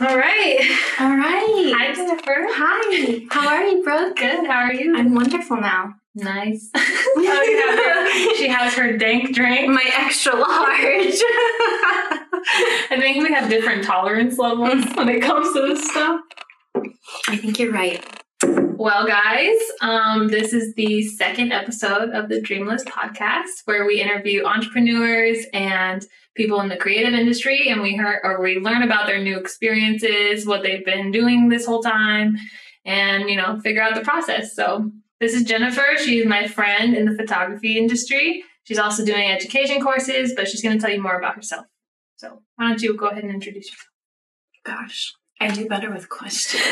All right. Hi, Jennifer. Hi. How are you, Brooke? Good. How are you? I'm wonderful now. Nice. She has her dank drink. My extra large. I think we have different tolerance levels when it comes to this stuff. I think you're right. Well, guys, this is the second episode of the Dreamless podcast, where we interview entrepreneurs and people in the creative industry, and we learn about their new experiences, what they've been doing this whole time, and figure out the process. So this is Jennifer. She's my friend in the photography industry. She's also doing education courses, but she's going to tell you more about herself. So why don't you go ahead and introduce yourself? Gosh, I do better with questions.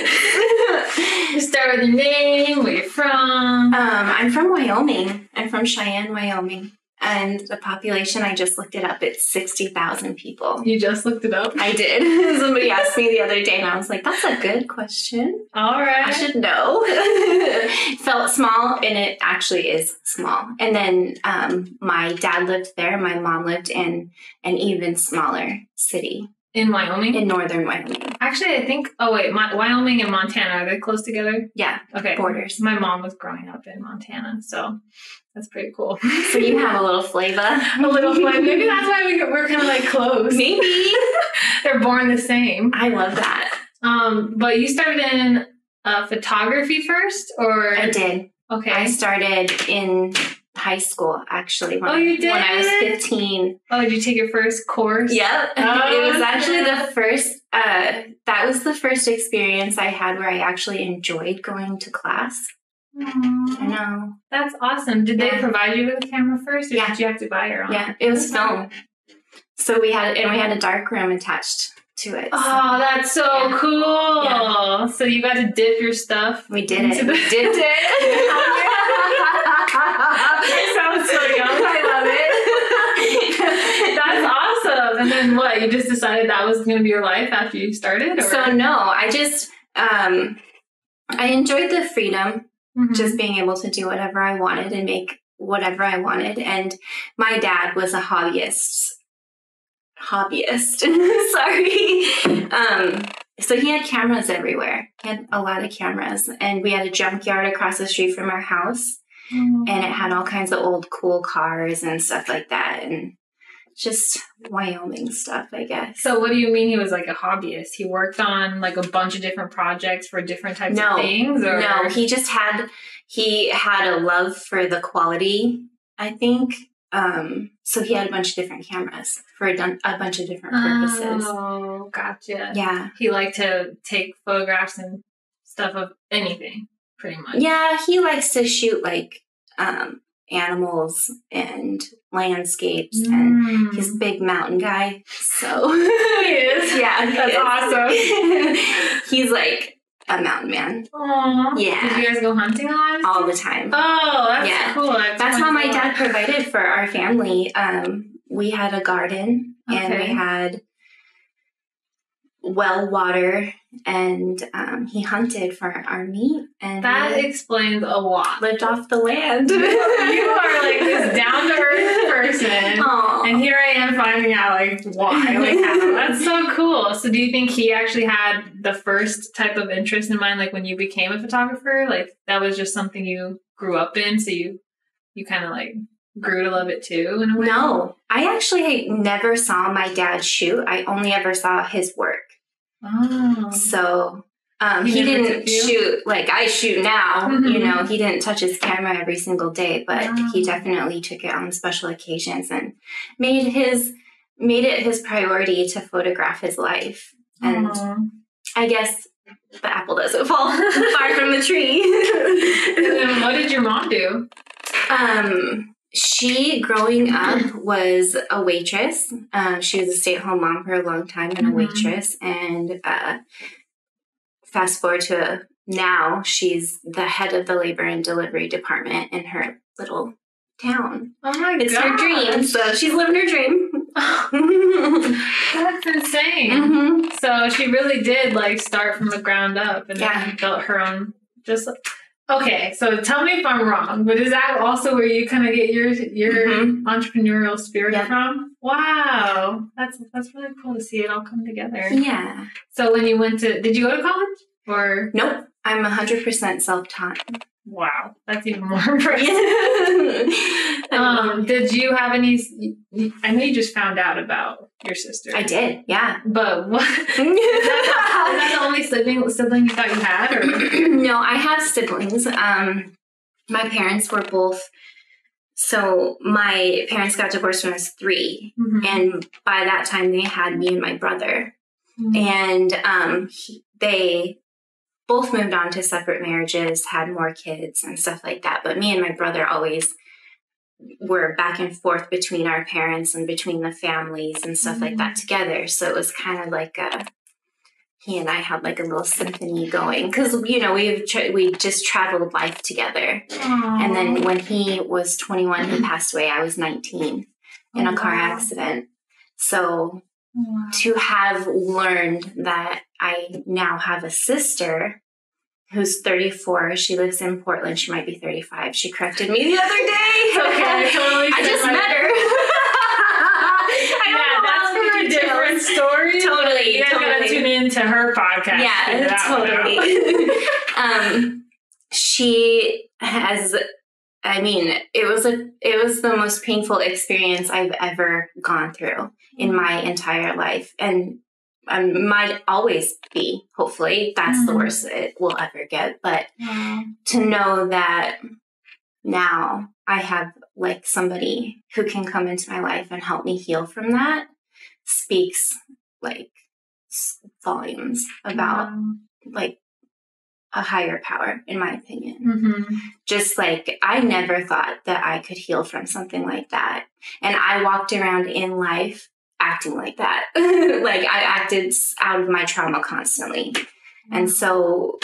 Just start with your name, where you're from. I'm from Wyoming. I'm from Cheyenne, Wyoming. And the population, I just looked it up, it's 60,000 people. You just looked it up? I did. Somebody asked me the other day, and I was like, that's a good question. All right. I should know. Felt small, and it actually is small. And then my dad lived there. My mom lived in an even smaller city. In Wyoming? In northern Wyoming. Actually, I think, Wyoming and Montana, are they close together? Yeah. Okay. Borders. My mom was growing up in Montana, so that's pretty cool. So you have a little flavor. A little flavor. Maybe that's why we're kind of like close. Maybe. They're born the same. I love that. But you started in photography first, or? I did. Okay. I started in high school, actually. You did? When I was 15. Oh, did you take your first course? Yep. Oh, it was actually the first, that was the first experience I had where I actually enjoyed going to class. Aww. I know. That's awesome. Did they provide you with a camera first, or did you have to buy your own? Yeah, it was film. So we had a dark room attached to it. Oh, that's so cool. Yeah. So you got to dip your stuff. We did it. We dipped it. It sounds so young. I love it. That's awesome. And then what? You just decided that was going to be your life after you started? Or? So no, I just, I enjoyed the freedom, just being able to do whatever I wanted and make whatever I wanted. And my dad was a hobbyist. Sorry. So he had cameras everywhere. He had a lot of cameras, and we had a junkyard across the street from our house, and it had all kinds of old cool cars and stuff like that, and just Wyoming stuff, I guess. So what do you mean he was like a hobbyist? He worked on like a bunch of different projects for different types of things? Or? No, he had a love for the quality, I think. So he had a bunch of different cameras for a bunch of different purposes. Oh, gotcha. Yeah. He liked to take photographs and stuff of anything, pretty much. Yeah, he likes to shoot like animals and landscapes, and he's a big mountain guy. So he is. Yeah, that's awesome. He's like a mountain man. Aww. Yeah. Did you guys go hunting a lot? All the time. Oh, that's cool. That's how my dad provided for our family. We had a garden, and we had well water, and he hunted for our meat. And that explains a lot. Lived off the land. You are like this down-to-earth person. Aww. And here I am finding out like why. Like how. That's so cool. So do you think he actually had the first type of interest in mind, like when you became a photographer? Like that was just something you grew up in, so you kind of like grew to love it too in a way? No. I actually never saw my dad shoot. I only ever saw his work. Oh. So he didn't shoot like I shoot now. He didn't touch his camera every single day, but he definitely took it on special occasions and made it his priority to photograph his life. And I guess the apple doesn't fall far from the tree. And then what did your mom do? She, growing up, was a waitress. She was a stay-at-home mom for a long time and a waitress. And fast forward to now, she's the head of the labor and delivery department in her little town. Oh my god. It's her dream. So she's living her dream. That's insane. So she really did like start from the ground up and then built her own, just Okay, so tell me if I'm wrong, but is that also where you kind of get your entrepreneurial spirit from? Wow, that's really cool to see it all come together. Yeah. So when you did you go to college or? Nope, I'm 100% self-taught. Wow, that's even more impressive. Did you have any? I know you just found out about your sister. I did, yeah. But what? Is that the only sibling you thought you had? Or? No, I have siblings. My parents were both. So my parents got divorced when I was 3, and by that time they had me and my brother, and they both moved on to separate marriages, had more kids and stuff like that. But me and my brother always were back and forth between our parents and between the families and stuff like that together. So it was kind of like he and I had like a little symphony going because, you know, we just traveled life together. Aww. And then when he was 21, he passed away. I was 19 in a car accident. So to have learned that I now have a sister who's 34. She lives in Portland. She might be 35. She corrected me the other day. Okay, totally. I just met her. That's a different story. Totally. You guys gotta tune into her podcast. Yeah, totally. She has. I mean, it was the most painful experience I've ever gone through in my entire life, and might always be. Hopefully, that's the worst it will ever get. But to know that now I have like somebody who can come into my life and help me heal from that speaks like volumes about like a higher power, in my opinion. Just like I never thought that I could heal from something like that, and I walked around in life acting like that. Like I acted out of my trauma constantly. And so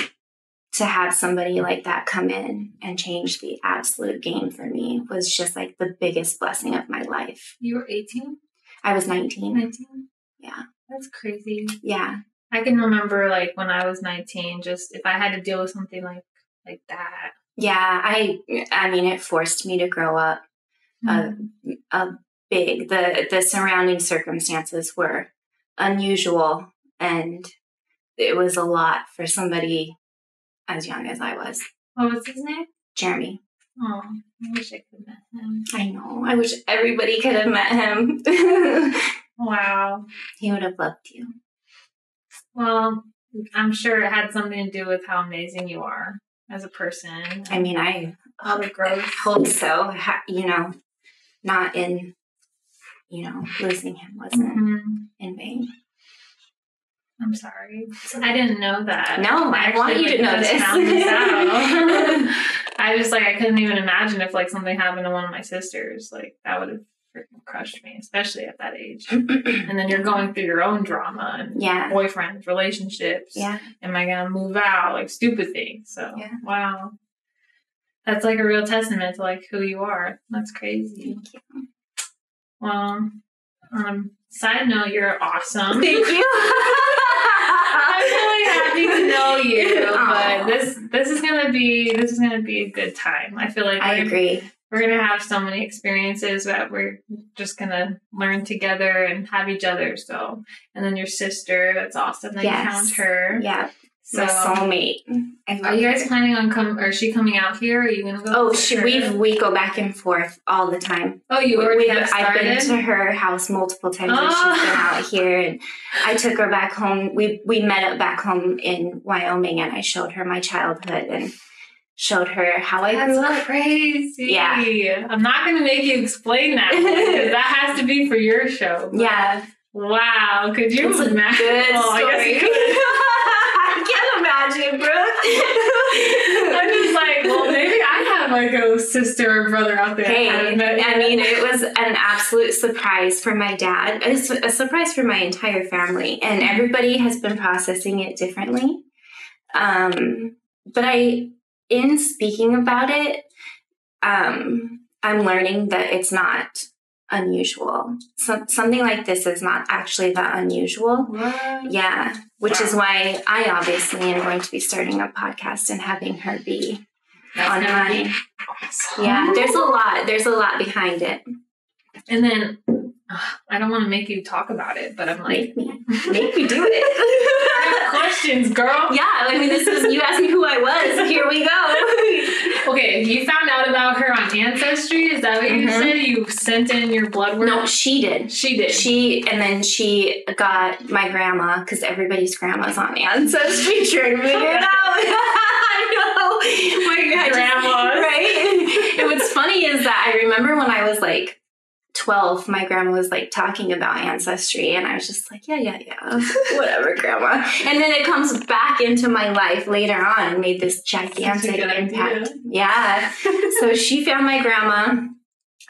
to have somebody like that come in and change the absolute game for me was just like the biggest blessing of my life. You were 18? I was 19. 19? Yeah. That's crazy. Yeah. I can remember like when I was 19, just if I had to deal with something like that. Yeah. I mean, it forced me to grow up big. The surrounding circumstances were unusual, and it was a lot for somebody as young as I was. What was his name? Jeremy. Oh, I wish I could have met him. I know. I wish everybody could have met him. Wow. He would have loved you. Well, I'm sure it had something to do with how amazing you are as a person. I mean, I growth. hope so. You know, not in, you know, losing him wasn't in vain. I'm sorry. I didn't know that. No, I want you to know this. Found this out. I just I couldn't even imagine if something happened to one of my sisters. That would have freaking crushed me, especially at that age. And then you're going through your own drama and boyfriends, relationships. Yeah. Am I going to move out? Stupid things. So, wow. That's a real testament to who you are. That's crazy. Thank you. Well, side note, you're awesome. Thank you. I'm really happy to know you, but this is gonna be a good time. I feel like I agree. We're gonna have so many experiences that we're just gonna learn together and have each other. So, and then your sister, that's awesome that you found her. Yeah. So, my soulmate. Are you guys planning on is she coming out here? Are you gonna go? Oh, we go back and forth all the time. Oh, you already have started? I've been to her house multiple times when she's been out here, and I took her back home. We met up back home in Wyoming, and I showed her my childhood and showed her how I grew up. That's crazy. Yeah. I'm not gonna make you explain that because that has to be for your show. Yeah. Wow. Could you imagine? Good story. I guess you could. Imagine, Brooke. I'm just well, maybe I have a sister or brother out there. Hey, I mean, it was an absolute surprise for my dad. It's a surprise for my entire family, and everybody has been processing it differently. But in speaking about it, I'm learning that it's not unusual. Something like this is not actually that unusual. What? Yeah. Which is why I obviously am going to be starting a podcast and having her be online. Awesome. Yeah, there's a lot behind it. And then I don't want to make you talk about it, but I'm like, make me do it. I have questions, girl. Yeah, I mean, you asked me who I was. Here we go. Okay, you found out about her on Ancestry. Is that what you said? You sent in your blood work? No, she did. And then she got my grandma, because everybody's grandma's on Ancestry, trying to figure it out. I know. My grandma. Right? And what's funny is that I remember when I was like 12, my grandma was like talking about Ancestry, and I was just like, yeah, whatever, grandma. And then it comes back into my life later on and made this gigantic impact. Yeah. So she found my grandma,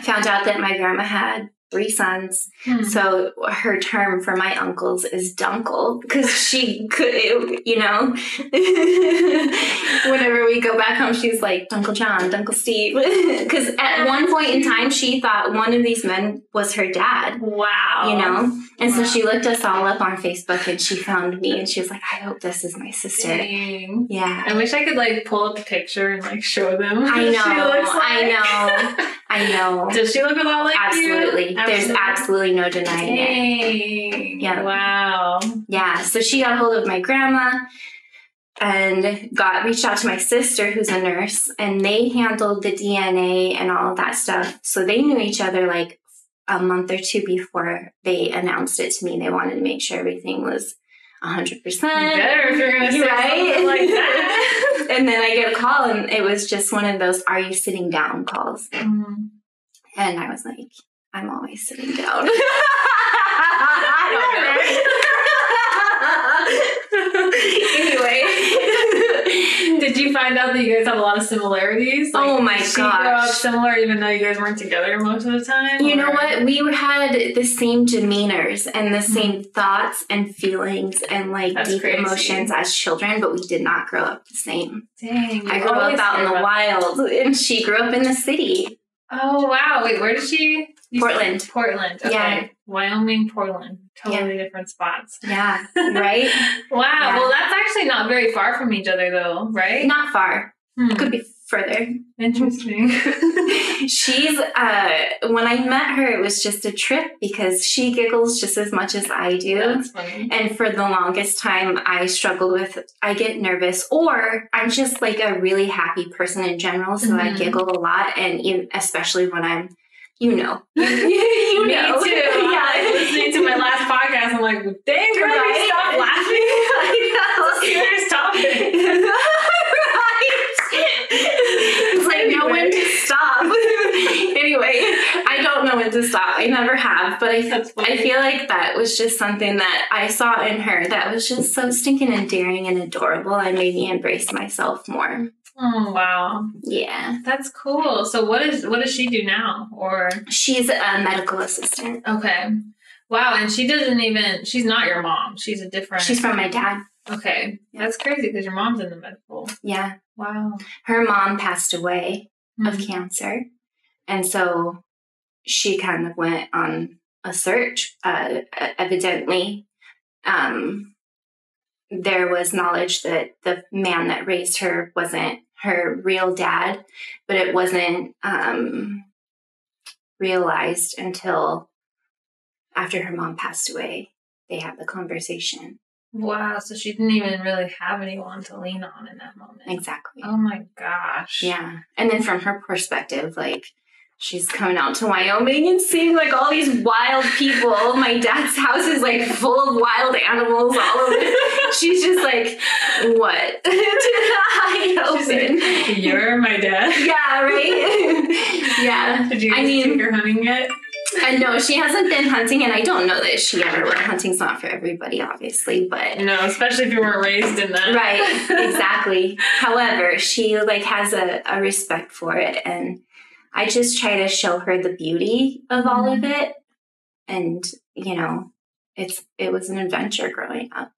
found out that my grandma had 3 sons. So her term for my uncles is Dunkle, because she could, you know, whenever we go back home, she's like, Dunkle John, Dunkle Steve. Because at one point in time, she thought one of these men was her dad. Wow. You know? And so she looked us all up on Facebook, and she found me, and she was like, I hope this is my sister. Dang. Yeah. I wish I could like pull up a picture and like show them. I know. She looks like. I know. Does she look a lot like Absolutely. you? There's absolutely no denying it. Yeah. Wow. Yeah. So she got a hold of my grandma and reached out to my sister, who's a nurse, and they handled the DNA and all of that stuff. So they knew each other like a month or 2 before they announced it to me. They wanted to make sure everything was 100%. Better if you're going to say something like that. And then I get a call, and it was just one of those, are you sitting down calls? And I was like, I'm always sitting down. Anyway. Did you find out that you guys have a lot of similarities? Like, oh my gosh. She grew up similar even though you guys weren't together most of the time? You know what? We had the same demeanors and the same thoughts and feelings and like deep emotions as children, but we did not grow up the same. Dang. I grew up out in the wild, and she grew up in the city. Oh, wow. Wait, where did she? Portland. Portland. Okay. Yeah. Wyoming, Portland. Totally different spots. Yeah. Right? Wow. Yeah. Well, that's actually not very far from each other, though, right? Not far. Could be further. Interesting. She's, when I met her, it was just a trip because she giggles just as much as I do. That's funny. And for the longest time, I struggled with, I get nervous, or I'm just like a really happy person in general. So I giggle a lot. And even, especially when I'm, you know. Me too. Yeah. I'm listening to my last podcast. I'm like, dang, girl, right? Stop laughing. I know. It's a serious topic. It's like, know when to stop. Anyway, I don't know when to stop. I never have, but I feel like that was just something that I saw in her that was just so stinking endearing and adorable. And made me embrace myself more. Oh, wow. Yeah. That's cool. So what does she do now? Or she's a medical assistant. Okay. Wow. And she's not your mom. She's from my dad. Okay. That's crazy because your mom's in the medical. Yeah. Wow. Her mom passed away of cancer. And so she kind of went on a search. Evidently, there was knowledge that the man that raised her wasn't her real dad, but it wasn't realized until after her mom passed away. They had the conversation. Wow, so she didn't even really have anyone to lean on in that moment. Exactly. Oh my gosh. Yeah. And then from her perspective, like, she's coming out to Wyoming and seeing like all these wild people. My dad's house is like full of wild animals all over it. She's just like, what? She's like, you're my dad? Yeah, right? Yeah. Did you take her hunting yet? No, she hasn't been hunting, and I don't know that she ever will. Hunting's not for everybody, obviously, but... No, especially if you weren't raised in that. Right, exactly. However, she like has a respect for it, and I just try to show her the beauty of all of it. And, you know, it was an adventure growing up.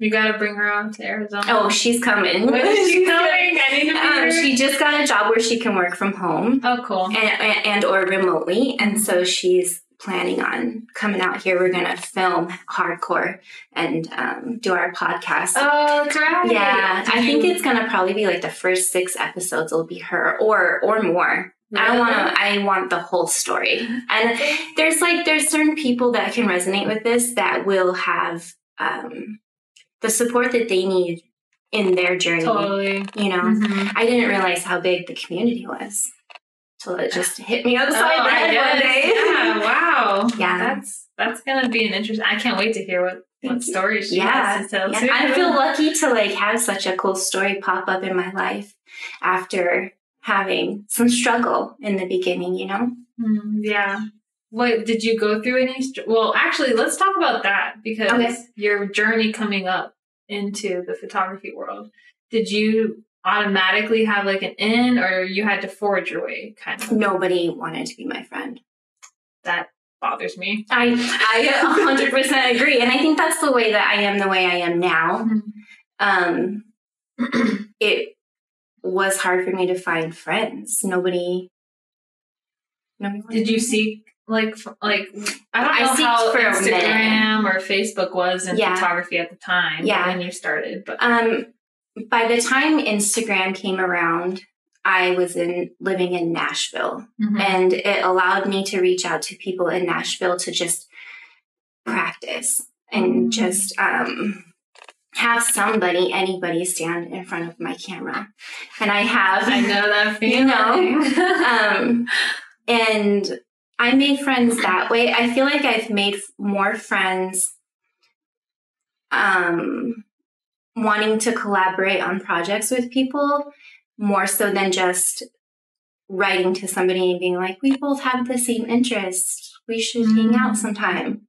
You gotta bring her out to Arizona. Oh, she's coming. When is she coming? I need to meet her. She just got a job where she can work from home. Oh, cool. And or remotely. And so she's planning on coming out here. We're going to film hardcore and do our podcast. Oh, that's right. Yeah. I think it's going to probably be like the first 6 episodes will be her or more. Really? I want the whole story. And there's certain people that can resonate with this that will have the support that they need in their journey. Totally. You know, I didn't realize how big the community was till it just hit me upside the head one day. Yeah, wow. Yeah. That's going to be an interesting, I can't wait to hear what stories she has to tell too. I feel lucky to like have such a cool story pop up in my life after having some struggle in the beginning, you know? Yeah. What did you go through any? Well, actually, let's talk about that because your journey coming up into the photography world. Did you automatically have like an in, or you had to forge your way? Kind of. Nobody wanted to be my friend. That bothers me. I 100% agree, and I think that's the way that I am. The way I am now. It was hard for me to find friends. Nobody. Did you seek like I don't know how Instagram or Facebook was in photography at the time when you started, but by the time Instagram came around, I was living in Nashville, and it allowed me to reach out to people in Nashville to just practice and just have anybody stand in front of my camera. And I know that feeling. You know, and I made friends that way. I feel like I've made more friends wanting to collaborate on projects with people more so than just writing to somebody and being like, we both have the same interests. We should hang out sometime.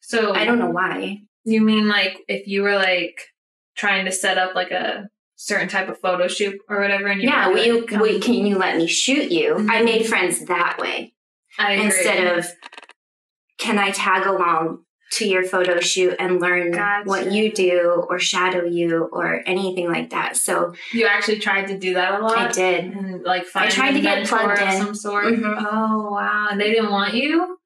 So I don't know why. You mean like if you were like trying to set up like a certain type of photo shoot or whatever? And can you let me shoot you? I made friends that way. Instead of, can I tag along to your photo shoot and learn what you do or shadow you or anything like that. So you actually tried to do that a lot? I did. And like find I tried to get plugged in. Of some sort? Oh, wow. And they didn't want you?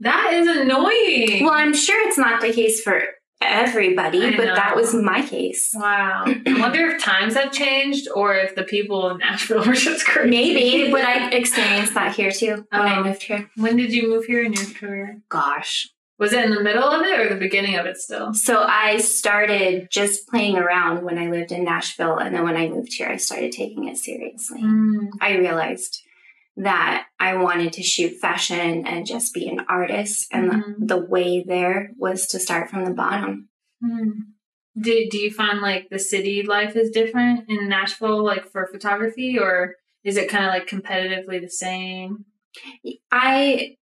That is annoying. Well, I'm sure it's not the case for everybody, but that was my case. Wow. I wonder if times have changed or if the people in Nashville were just crazy. Maybe, but I experienced that here too when I moved here. When did you move here in your career? Gosh. Was it in the middle of it or the beginning of it still? So I started just playing around when I lived in Nashville, and then when I moved here, I started taking it seriously. I realized that I wanted to shoot fashion and just be an artist, and the way there was to start from the bottom. Do you find like the city life is different in Nashville, like for photography, or is it kind of like competitively the same? I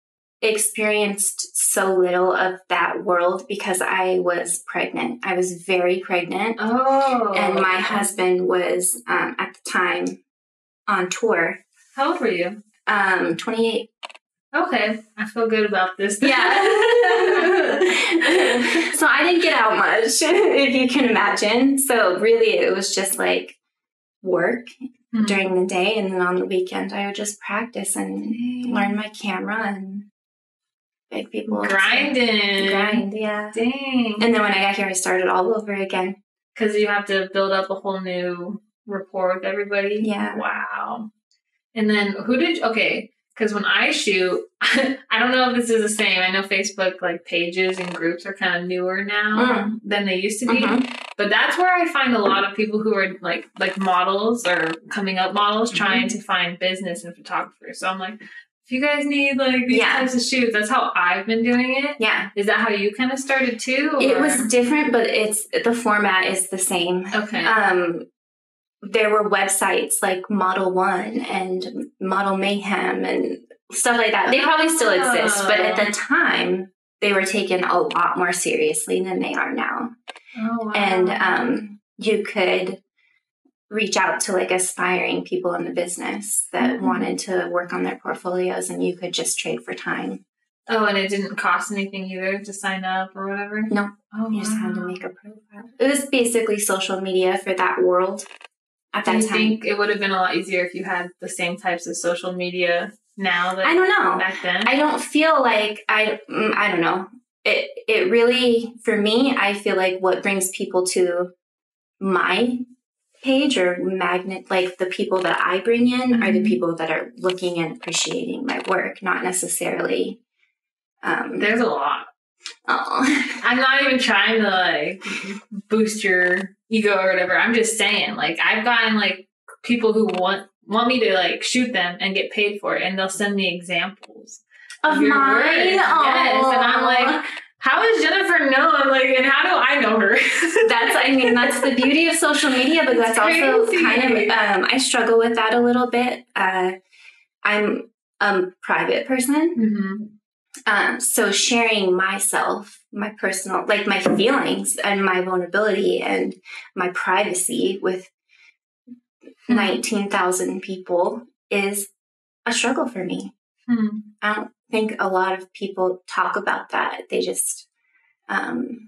experienced so little of that world because I was pregnant. I was very pregnant. And my husband was at the time on tour. How old were you? 28. Okay. I feel good about this. Yeah. So I didn't get out much, if you can imagine. So really it was just like work during the day, and then on the weekend I would just practice and learn my camera and beg people. Grind, yeah. Dang. And then when I got here, I started all over again. Because you have to build up a whole new rapport with everybody? Yeah. Wow. And then because when I shoot, I don't know if this is the same. I know Facebook like pages and groups are kind of newer now than they used to be. But that's where I find a lot of people who are like models or coming up models trying to find business and photographers. So I'm like, if you guys need like these types of shoots, that's how I've been doing it. Yeah. Is that how you kind of started too? Or? It was different, but the format is the same. Okay. There were websites like Model One and Model Mayhem and stuff like that. They probably still exist, but at the time they were taken a lot more seriously than they are now. Oh, wow. And you could reach out to like aspiring people in the business that wanted to work on their portfolios, and you could just trade for time. Oh, and it didn't cost anything either to sign up or whatever? No. You just had to make a profile. It was basically social media for that world at that time. Do you think it would have been a lot easier if you had the same types of social media now that I don't know. Back then? I don't feel like I don't know. It really, for me, I feel like what brings people to my page or magnet, like the people that I bring in are the people that are looking and appreciating my work, not necessarily. There's a lot. Oh, I'm not even trying to like boost your ego or whatever. I'm just saying, like, I've gotten like people who want me to like shoot them and get paid for it, and they'll send me examples of your mine. work. Yes, and I'm like, how is Jennifer known? Like, and how do I know her? That's the beauty of social media, but that's also kind of, I struggle with that a little bit. I'm a private person. So sharing myself, my personal, like my feelings and my vulnerability and my privacy with 19,000 people is a struggle for me. I don't think a lot of people talk about that. They just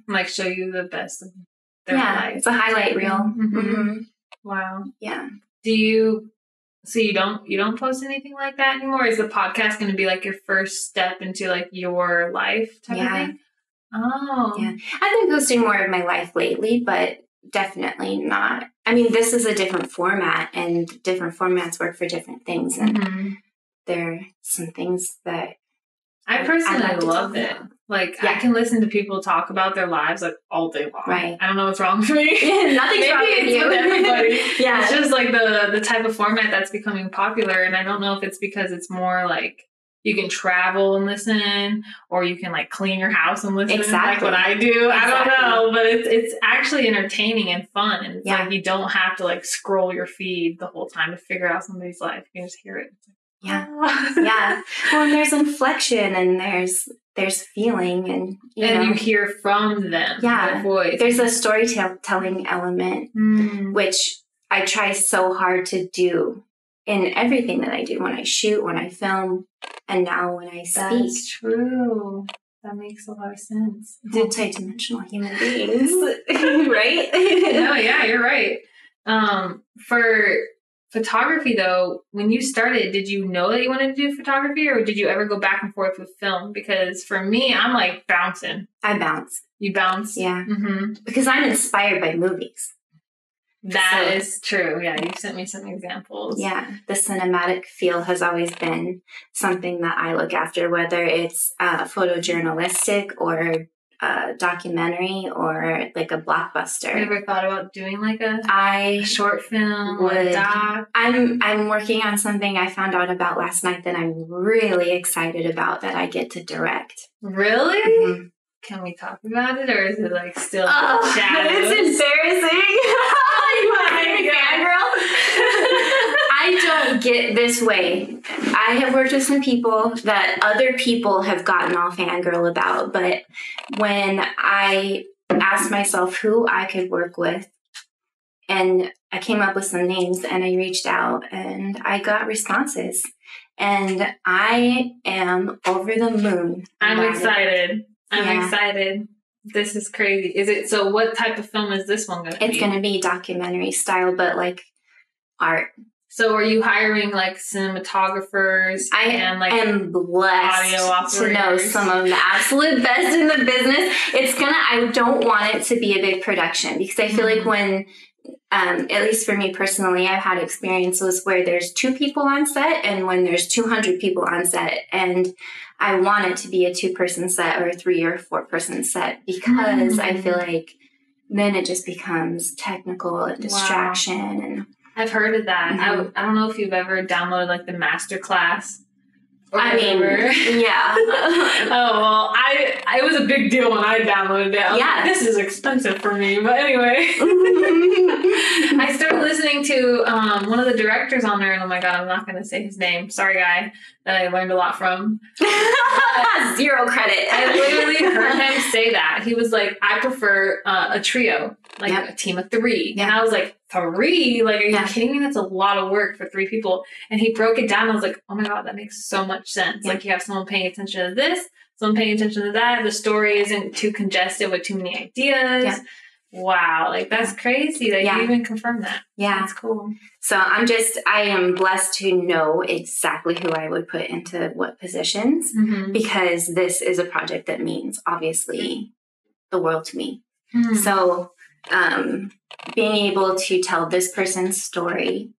like show you the best of their life. It's a highlight reel. Wow. Yeah. So you don't post anything like that anymore? Is the podcast going to be like your first step into like your life type of thing? Oh. Yeah. I've been posting more of my life lately, but definitely not. I mean, this is a different format, and different formats work for different things. And there are some things that I personally love it. Like, I can listen to people talk about their lives like all day long. Right. I don't know what's wrong with me. Nothing's wrong with you. With everybody. It's just like the type of format that's becoming popular. And I don't know if it's because it's more like you can travel and listen, or you can like clean your house and listen, like what I do. I don't know, but it's actually entertaining and fun. And it's like you don't have to like scroll your feed the whole time to figure out somebody's life. You can just hear it. Yeah. Well, and there's inflection, and there's feeling, and you hear from them. Their voice. There's a storytelling element, which I try so hard to do in everything that I do, when I shoot, when I film, and now when I speak. That's true. That makes a lot of sense. Multi-dimensional human beings, right? No, yeah, you're right. For photography, though, when you started, did you know that you wanted to do photography, or did you ever go back and forth with film? Because for me, I'm like bouncing. I bounce. You bounce? Yeah. Because I'm inspired by movies. That is true. Yeah, you sent me some examples. Yeah, the cinematic feel has always been something that I look after, whether it's photojournalistic or documentary or like a blockbuster. Have you ever thought about doing like a short film or a doc? I'm working on something I found out about last night that I'm really excited about, that I get to direct. Really? Can we talk about it, or is it like still shadows? It's embarrassing. You want to make me fangirl? I don't get this way. I have worked with some people that other people have gotten all fangirl about, but when I asked myself who I could work with, and I came up with some names, and I reached out and I got responses, and I am over the moon. I'm excited. I'm excited. This is crazy. Is it, so what type of film is this one going to be? It's going to be documentary style, but like art. So are you hiring like cinematographers? I am blessed to know some of the absolute best in the business. I don't want it to be a big production, because I feel like when, at least for me personally, I've had experiences where there's 2 people on set and when there's 200 people on set, and I want it to be a 2-person set or a 3 or 4-person set, because I feel like then it just becomes technical and distraction. And I've heard of that. I don't know if you've ever downloaded like the master class. Yeah. Oh, well, it was a big deal when I downloaded it. I was like, this is expensive for me. But anyway, I started listening to one of the directors on there, and oh my God, I'm not going to say his name. Sorry, guy, that I learned a lot from. Zero credit. I literally heard him say that. He was like, I prefer a trio, like a team of 3. And I was like, 3? Like, are you kidding me? That's a lot of work for 3 people. And he broke it down. I was like, oh my God, that makes so much sense. Like, you have someone paying attention to this, someone paying attention to that. The story isn't too congested with too many ideas. Wow, like that's crazy that you even confirmed that. Yeah. That's cool. So I am blessed to know exactly who I would put into what positions because this is a project that means obviously the world to me. So being able to tell this person's story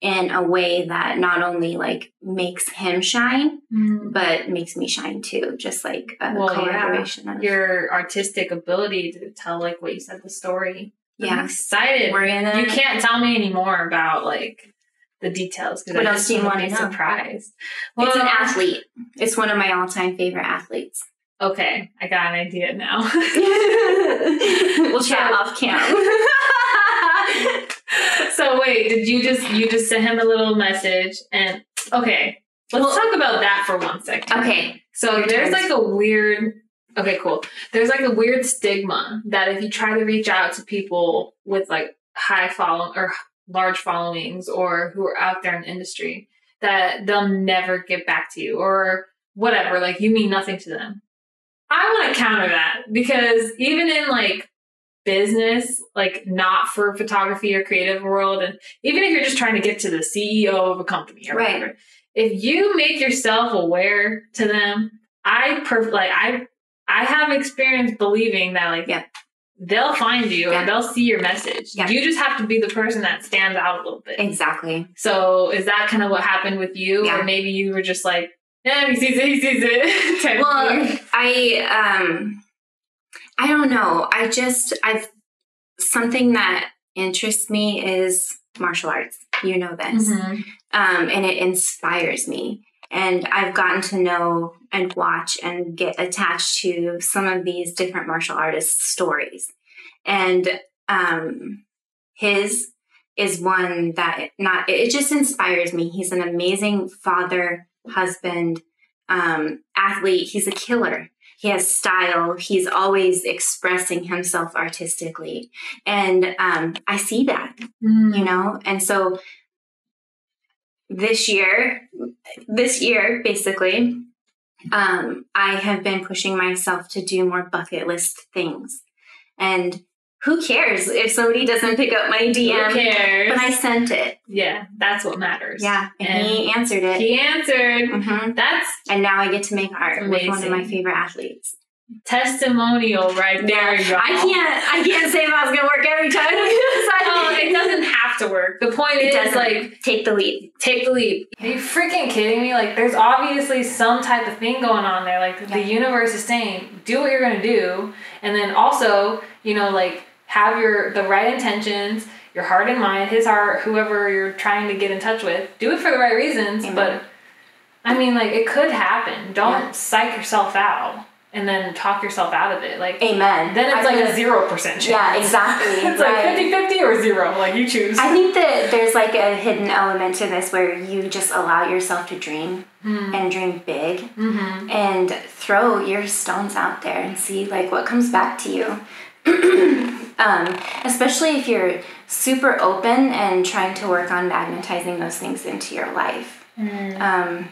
in a way that not only like makes him shine, but makes me shine too. Just like a collaboration of your artistic ability to tell, like what you said, the story. Yeah, I'm excited. You can't tell me any more about like the details because what else do you want to know? Surprised. Well, it's an athlete. It's one of my all-time favorite athletes. Okay, I got an idea now. We'll chat off cam. So wait, did you just send him a little message and let's talk about that for 1 second. Okay. So there's like a weird There's like a weird stigma that if you try to reach out to people with like high follow or large followings or who are out there in the industry, that they'll never get back to you or whatever, like you mean nothing to them. I want to counter that because even in like business, like not for photography or creative world, and even if you're just trying to get to the CEO of a company or whatever, if you make yourself aware to them, I have experience believing that like they'll find you and they'll see your message. You just have to be the person that stands out a little bit. Exactly. So is that kind of what happened with you, or maybe you were just like, he sees it. Well, I don't know. Something that interests me is martial arts. You know this. And it inspires me. And I've gotten to know and watch and get attached to some of these different martial artists' stories. And his is one that it just inspires me. He's an amazing father, husband, athlete. He's a killer. He has style. He's always expressing himself artistically. And I see that, you know? And so this year, basically, I have been pushing myself to do more bucket list things. And who cares if somebody doesn't pick up my DM? Who cares? But I sent it. Yeah, that's what matters. Yeah, and he answered it. He answered. And now I get to make art with one of my favorite athletes. Testimonial right there, y'all. I can't say if I was going to work every time. It doesn't have to work. The point is, like, take the leap. Take the leap. Are you freaking kidding me? Like, there's obviously some type of thing going on there. Like, the universe is saying, do what you're going to do. And then also, you know, like, have the right intentions, your heart and mind, his heart, whoever you're trying to get in touch with. Do it for the right reasons. Amen. But, I mean, like, it could happen. Don't psych yourself out and then talk yourself out of it. Like, amen. Then it's a 0% chance. Yeah, exactly. It's like 50-50 or 0. Like, you choose. I think that there's like a hidden element to this where you just allow yourself to dream and dream big and throw your stones out there and see like what comes back to you. Especially if you're super open and trying to work on magnetizing those things into your life. I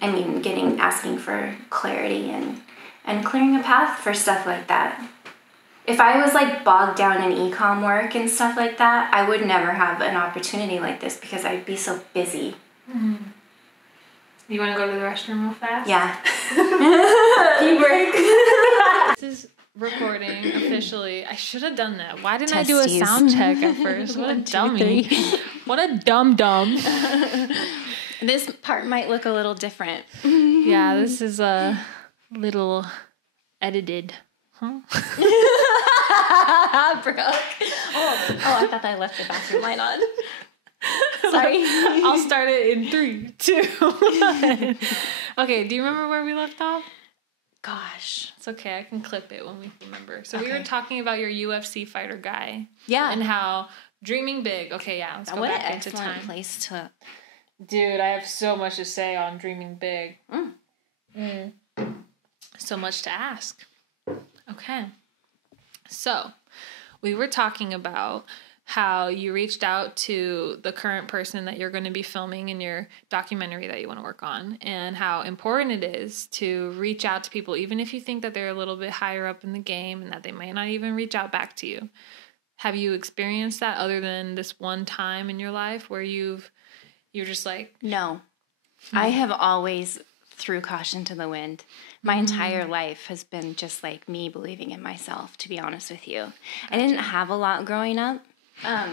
mean, asking for clarity and clearing a path for stuff like that. If I was like bogged down in e-com work and stuff like that, I would never have an opportunity like this because I'd be so busy. You want to go to the restroom real fast? Yeah. Pee break. This is recording officially. I should have done that. Why didn't I do a sound check at first? What a dummy. What a dumb. This part might look a little different. Yeah, this is a little edited. Huh? Brooke. Oh, I thought I left the bathroom light on. Sorry. I'll start it in 3, 2, 1. Okay, do you remember where we left off? Gosh. It's okay, I can clip it when we remember. So we were talking about your UFC fighter guy. Yeah. And how dreaming big. Okay, yeah, let's go back into time. What an excellent place to... Dude, I have so much to say on dreaming big. So much to ask. Okay. So, we were talking about how you reached out to the current person that you're going to be filming in your documentary that you want to work on, and how important it is to reach out to people, even if you think that they're a little bit higher up in the game and that they might not even reach out back to you. Have you experienced that other than this one time in your life where you're just like... No. I have always threw caution to the wind. My entire life has been just like me believing in myself, to be honest with you. Gotcha. I didn't have a lot growing up. I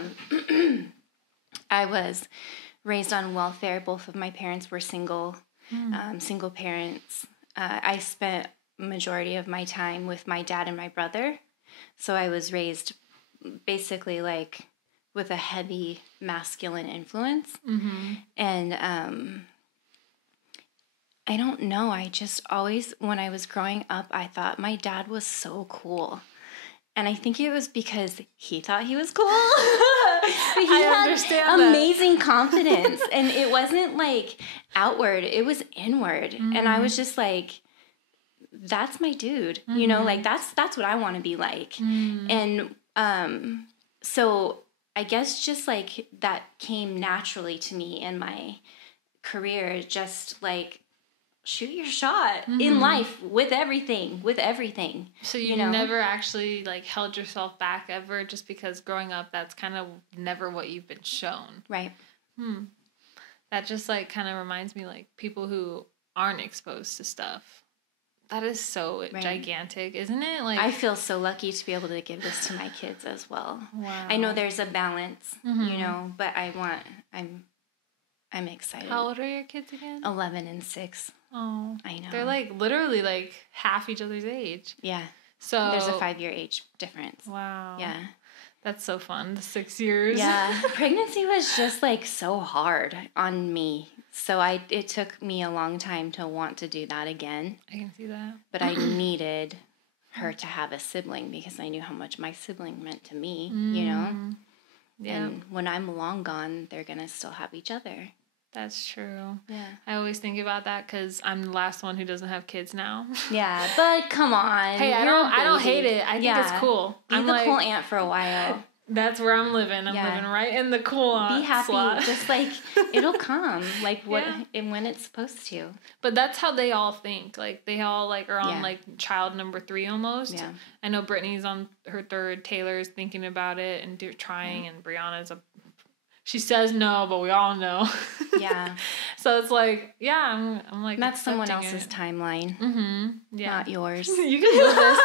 was raised on welfare. Both of my parents were single parents. I spent majority of my time with my dad and my brother. So I was raised basically like with a heavy masculine influence. Mm-hmm. And I don't know. I just always, when I was growing up, I thought my dad was so cool. And I think it was because he thought he was cool. He had amazing confidence. And it wasn't like outward. It was inward. Mm-hmm. And I was just like, that's my dude. Mm-hmm. You know, like that's what I want to be like. Mm-hmm. And so I guess just like that came naturally to me in my career, just like, shoot your shot in life with everything. So you never actually like held yourself back ever, just because growing up, that's kind of never what you've been shown. Right. That just like kind of reminds me like people who aren't exposed to stuff. That is so gigantic, isn't it? Like I feel so lucky to be able to give this to my kids as well. Wow. I know there's a balance, you know, but I'm excited. How old are your kids again? 11 and 6. Oh, I know. They're like literally like half each other's age. Yeah. So there's a 5-year age difference. Wow. Yeah. That's so fun. The 6 years. Yeah. Pregnancy was just like so hard on me. So it took me a long time to want to do that again. I can see that. But I needed her to have a sibling because I knew how much my sibling meant to me, you know? Yeah. And when I'm long gone, they're going to still have each other. That's true. Yeah. I always think about that because I'm the last one who doesn't have kids now. Yeah, but come on. Hey, I don't hate it. I think it's cool. Be the cool aunt for a while. That's where I'm living. I'm living right in the cool aunt Be happy. slot. Just like it'll come. Like what and when it's supposed to. But that's how they all think. Like they all like are on like child number 3 almost. Yeah. I know Brittany's on her 3rd. Taylor's thinking about it and trying, and Brianna's she says no, but we all know. Yeah. So it's like, yeah, I'm like... That's someone else's timeline. Mm-hmm. Yeah. Not yours. You can move this.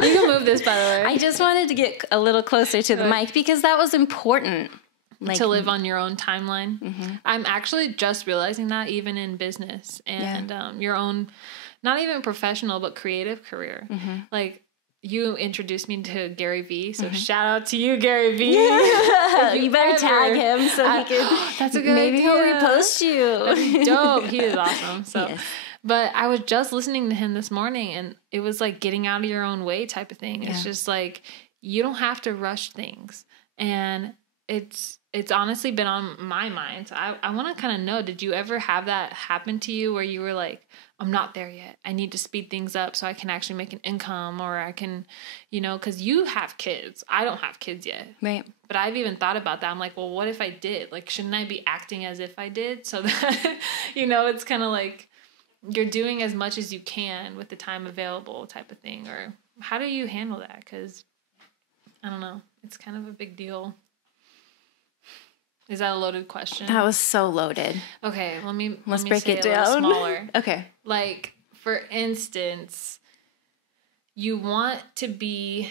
You can move this, by the way. I just wanted to get a little closer to the mic because that was important. Like, to live on your own timeline. Mm-hmm. I'm actually just realizing that even in business and your own, not even professional, but creative career. Mm-hmm. Like, you introduced me to Gary Vee, so shout out to you, Gary Vee. Yeah. You better tag him so he can. That's a good maybe idea. He'll repost you. That'd be dope. He is awesome. So, yes. But I was just listening to him this morning, and it was like getting out of your own way type of thing. It's just like you don't have to rush things, and it's honestly been on my mind. So I want to kind of know, did you ever have that happen to you where you were like, I'm not there yet. I need to speed things up so I can actually make an income, or I can, because you have kids. I don't have kids yet. Right. But I've even thought about that. I'm like, well, what if I did? Like, shouldn't I be acting as if I did? So that, it's kind of like you're doing as much as you can with the time available type of thing. Or how do you handle that? Because, I don't know. It's kind of a big deal. Is that a loaded question? That was so loaded. Okay, let's break say it a down. little smaller. Okay. Like, for instance, you want to be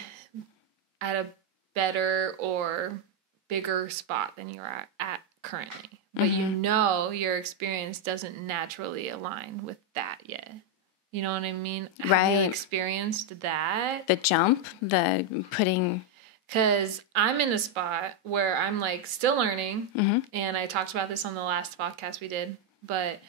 at a better or bigger spot than you're at currently. But your experience doesn't naturally align with that yet. You know what I mean? Right. Have you experienced that? The jump, the putting... Because I'm in a spot where I'm like still learning, and I talked about this on the last podcast we did, but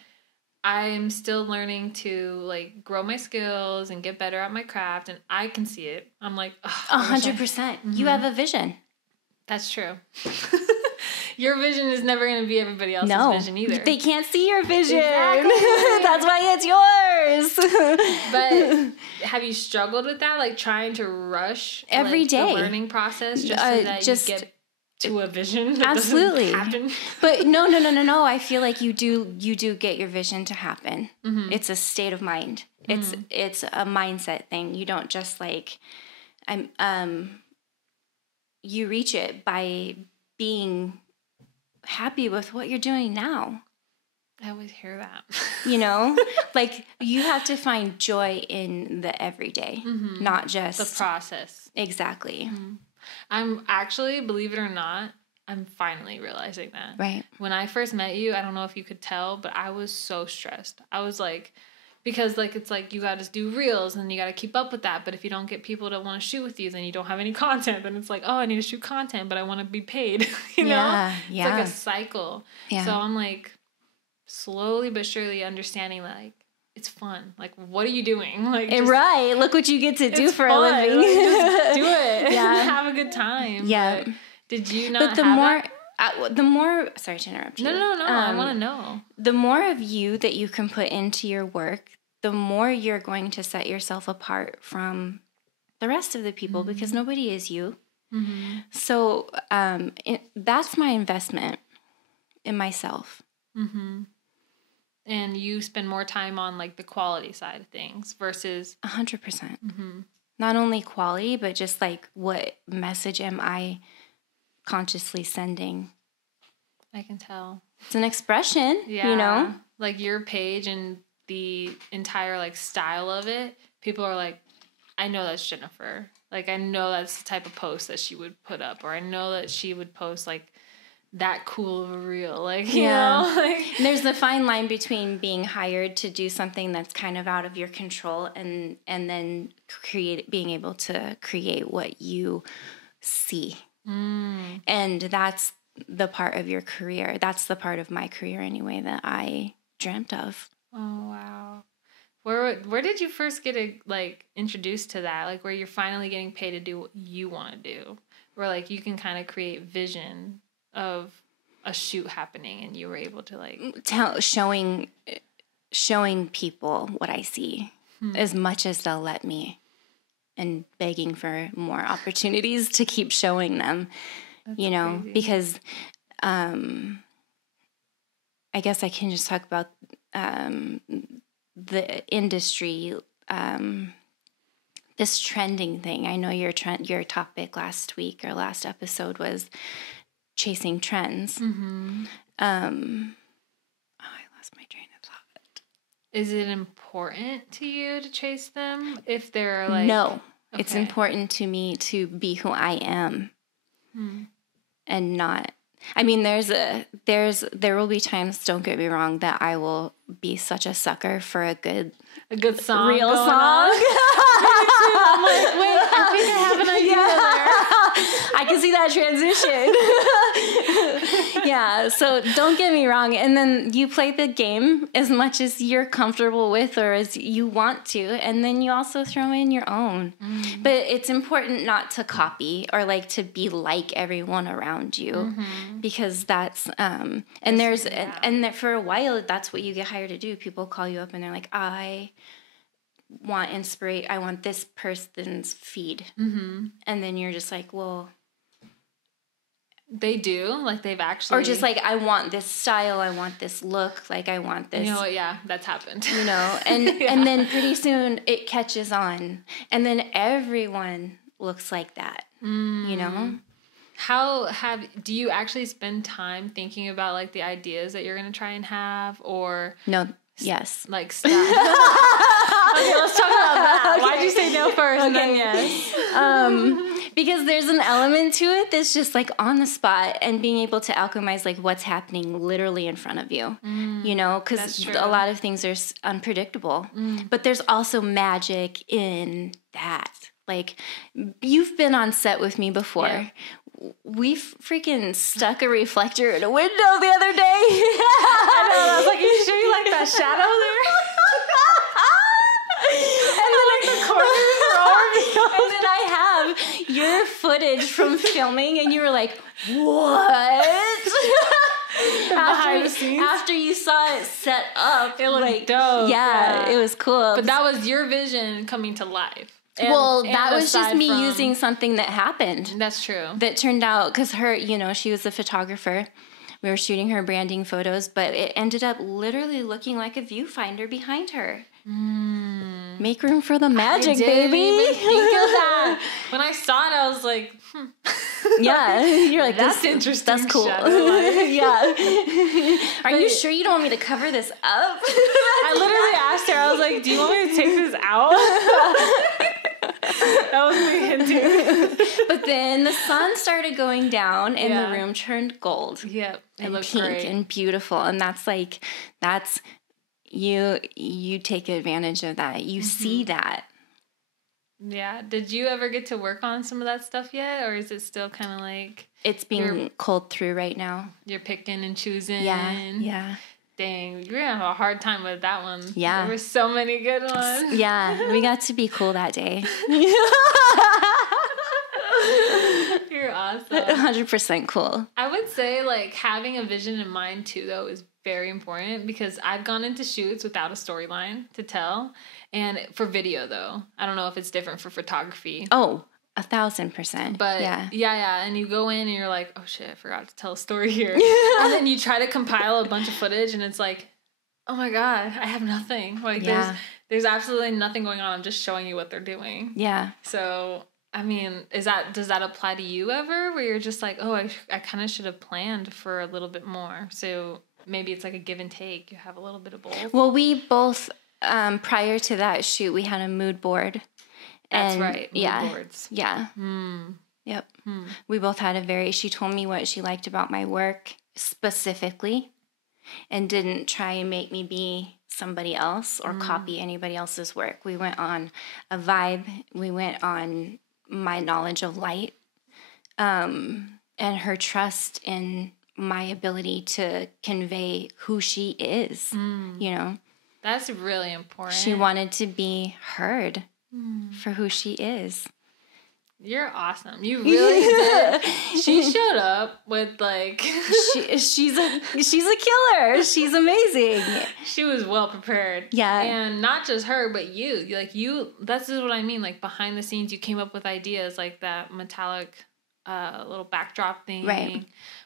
I'm still learning to like grow my skills and get better at my craft, and I can see it. I'm like, 100%. You have a vision. That's true. Your vision is never going to be everybody else's vision either. They can't see your vision. Exactly. That's why it's yours. But have you struggled with that? Like trying to rush every day the learning process just so that you get to a vision that absolutely doesn't happen? But no. I feel like you do get your vision to happen. It's a state of mind. It's a mindset thing. You don't just like you reach it by being happy with what you're doing now. I always hear that. You know, like you have to find joy in the everyday, not just the process. Exactly. I'm actually, believe it or not, I'm finally realizing that. Right. When I first met you, I don't know if you could tell, but I was so stressed. I was like, because like it's like you got to do reels and you got to keep up with that. But if you don't get people to want to shoot with you, then you don't have any content. Then it's like, oh, I need to shoot content, but I want to be paid. you know? It's like a cycle. Yeah. So I'm like slowly but surely understanding like it's fun. Like, what are you doing? Like, just, right. Look what you get to do for fun. A living. Like, just do it. Yeah. Have a good time. Yeah. But did you not have that? The more, sorry to interrupt you. No. I want to know. The more of you that you can put into your work, the more you're going to set yourself apart from the rest of the people because nobody is you. So that's my investment in myself. And you spend more time on like the quality side of things versus 100%. Not only quality, but just like what message am I consciously sending? I can tell. It's an expression, you know? Like your page and the entire like style of it, people are like, I know that's Jennifer. Like, I know that's the type of post that she would put up, or I know that she would post like that cool of a reel. Like, you know? Like, there's the fine line between being hired to do something that's kind of out of your control and then being able to create what you see. And that's the part of your career. That's the part of my career anyway that I dreamt of. Oh, wow. Where did you first get introduced to that? Like where you're finally getting paid to do what you want to do, where like you can kind of create vision of a shoot happening, and you were able to like showing people what I see as much as they'll let me, and begging for more opportunities to keep showing them. That's crazy. Because I guess I can just talk about the industry, this trending thing. I know your topic last week or last episode was chasing trends. I lost my train of thought. Is it important to you to chase them if they're like... No, okay. It's important to me to be who I am and not... I mean, there will be times, don't get me wrong, that I will be such a sucker for a good song, real song. I'm like, wait, I think I have an idea there. I can see that transition. Yeah, so don't get me wrong. And then you play the game as much as you're comfortable with or as you want to, and then you also throw in your own. But it's important not to copy or like to be like everyone around you, because that's and for a while that's what you get hired to do. People call you up and they're like, I want inspiration. I want this person's feed. And then you're just like, well, they do, like they've actually, or just like, I want this style, I want this look, like I want this. You know what? Yeah, that's happened. You know, and and then pretty soon it catches on, and then everyone looks like that. You know. Do you actually spend time thinking about like the ideas that you're going to try and have, or no? Yes. Like stuff. Okay, let's talk about that. Okay. Why'd you say no first? And then yes. Because there's an element to it that's just like on the spot and being able to alchemize like what's happening literally in front of you, you know, because a lot of things are unpredictable, but there's also magic in that. Like, you've been on set with me before. Yeah. We freaking stuck a reflector in a window the other day. I know. I was like, you sure you like that shadow there? And then like the corners are over. And then I have your footage from filming, and you were like, what? Behind the scenes? After you saw it set up. It looked dope. Yeah, it was cool. But that was your vision coming to life. That was just me using something that happened. That's true. That turned out, because her, she was a photographer. We were shooting her branding photos, but it ended up literally looking like a viewfinder behind her. Make room for the magic, baby. Even think of that. When I saw it, I was like, Yeah, you're like, that's interesting. That's cool. Yeah. Are you sure you don't want me to cover this up? I literally asked her, I was like, do you want me to take this out? That was me hinting. But then the sun started going down and the room turned gold. Yep. It and looked pink great. And beautiful. And that's you take advantage of that. You see that. Yeah. Did you ever get to work on some of that stuff yet? Or is it still kind of like... It's being culled through right now. You're picking and choosing. Yeah. Dang, you're going to have a hard time with that one. Yeah. There were so many good ones. Yeah. We got to be cool that day. You're awesome. 100% cool. I would say, like, having a vision in mind, too, though, is very important because I've gone into shoots without a storyline to tell. And for video, though, I don't know if it's different for photography. Oh, 1,000%. But yeah. And you go in and you're like, oh shit, I forgot to tell a story here. And then you try to compile a bunch of footage and it's like, oh my God, I have nothing. Like there's absolutely nothing going on. I'm just showing you what they're doing. Yeah. So, I mean, does that apply to you ever? Where you're just like, oh, I kind of should have planned for a little bit more. So maybe it's like a give and take. You have a little bit of both. Well, we both, prior to that shoot, we had a mood board. That's right. Mood boards. Yeah. Yep. We both had she told me what she liked about my work specifically and didn't try and make me be somebody else or copy anybody else's work. We went on a vibe. We went on my knowledge of light and her trust in my ability to convey who she is, That's really important. She wanted to be heard for who she is. You're awesome. You really did. She showed up with like she's a killer. She's amazing. She was well prepared. Yeah. And not just her, but you. Like that's just what I mean. Like behind the scenes you came up with ideas like that metallic little backdrop thing. Right.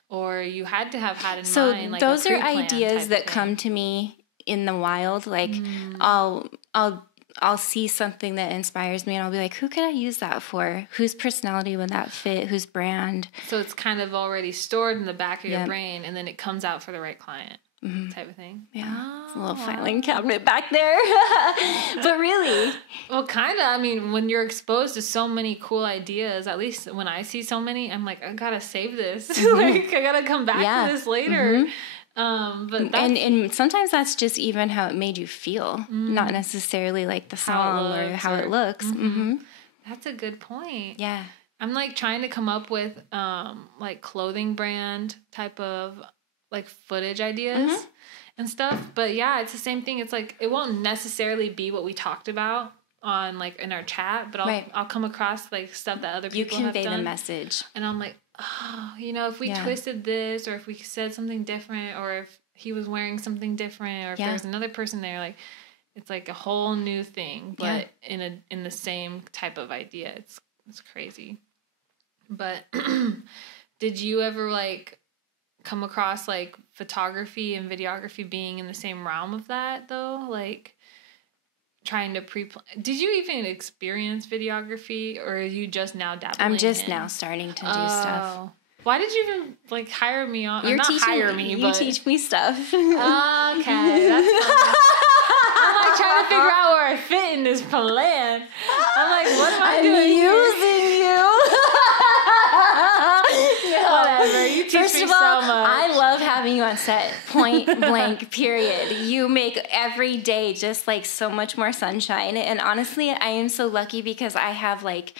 Or you had to have had in mind like those are ideas that come to me in the wild. Like I'll see something that inspires me and I'll be like, who could I use that for? Whose personality would that fit? Whose brand? So it's kind of already stored in the back of your brain and then it comes out for the right client type of thing. Yeah. It's a little filing cabinet back there. But really. Well, kind of. I mean, when you're exposed to so many cool ideas, at least when I see so many, I'm like, I gotta save this. Like, I gotta come back to this later. But and sometimes that's just even how it made you feel, not necessarily like the song or how it looks. That's a good point. Yeah, I'm like trying to come up with like clothing brand type of like footage ideas and stuff. But yeah, it's the same thing. It's like it won't necessarily be what we talked about on like in our chat, but I'll come across like stuff that other people have done. You convey the message, and I'm like, oh, if we twisted this, or if we said something different, or if he was wearing something different, or if there was another person there, like it's like a whole new thing, but in the same type of idea. It's crazy. But did you ever like come across like photography and videography being in the same realm of that though? Like trying to did you even experience videography, or are you just now dabbling? I'm just now starting to do stuff. Why did you even like hire me on? You teach me stuff. Okay, that's fine. I'm like trying to figure out where I fit in this plan. I'm like, what am I doing? Using you. Whatever. You teach First me of all, so much. I love having you on set. Point blank. Period. You make every day just like so much more sunshine. And honestly, I am so lucky because I have like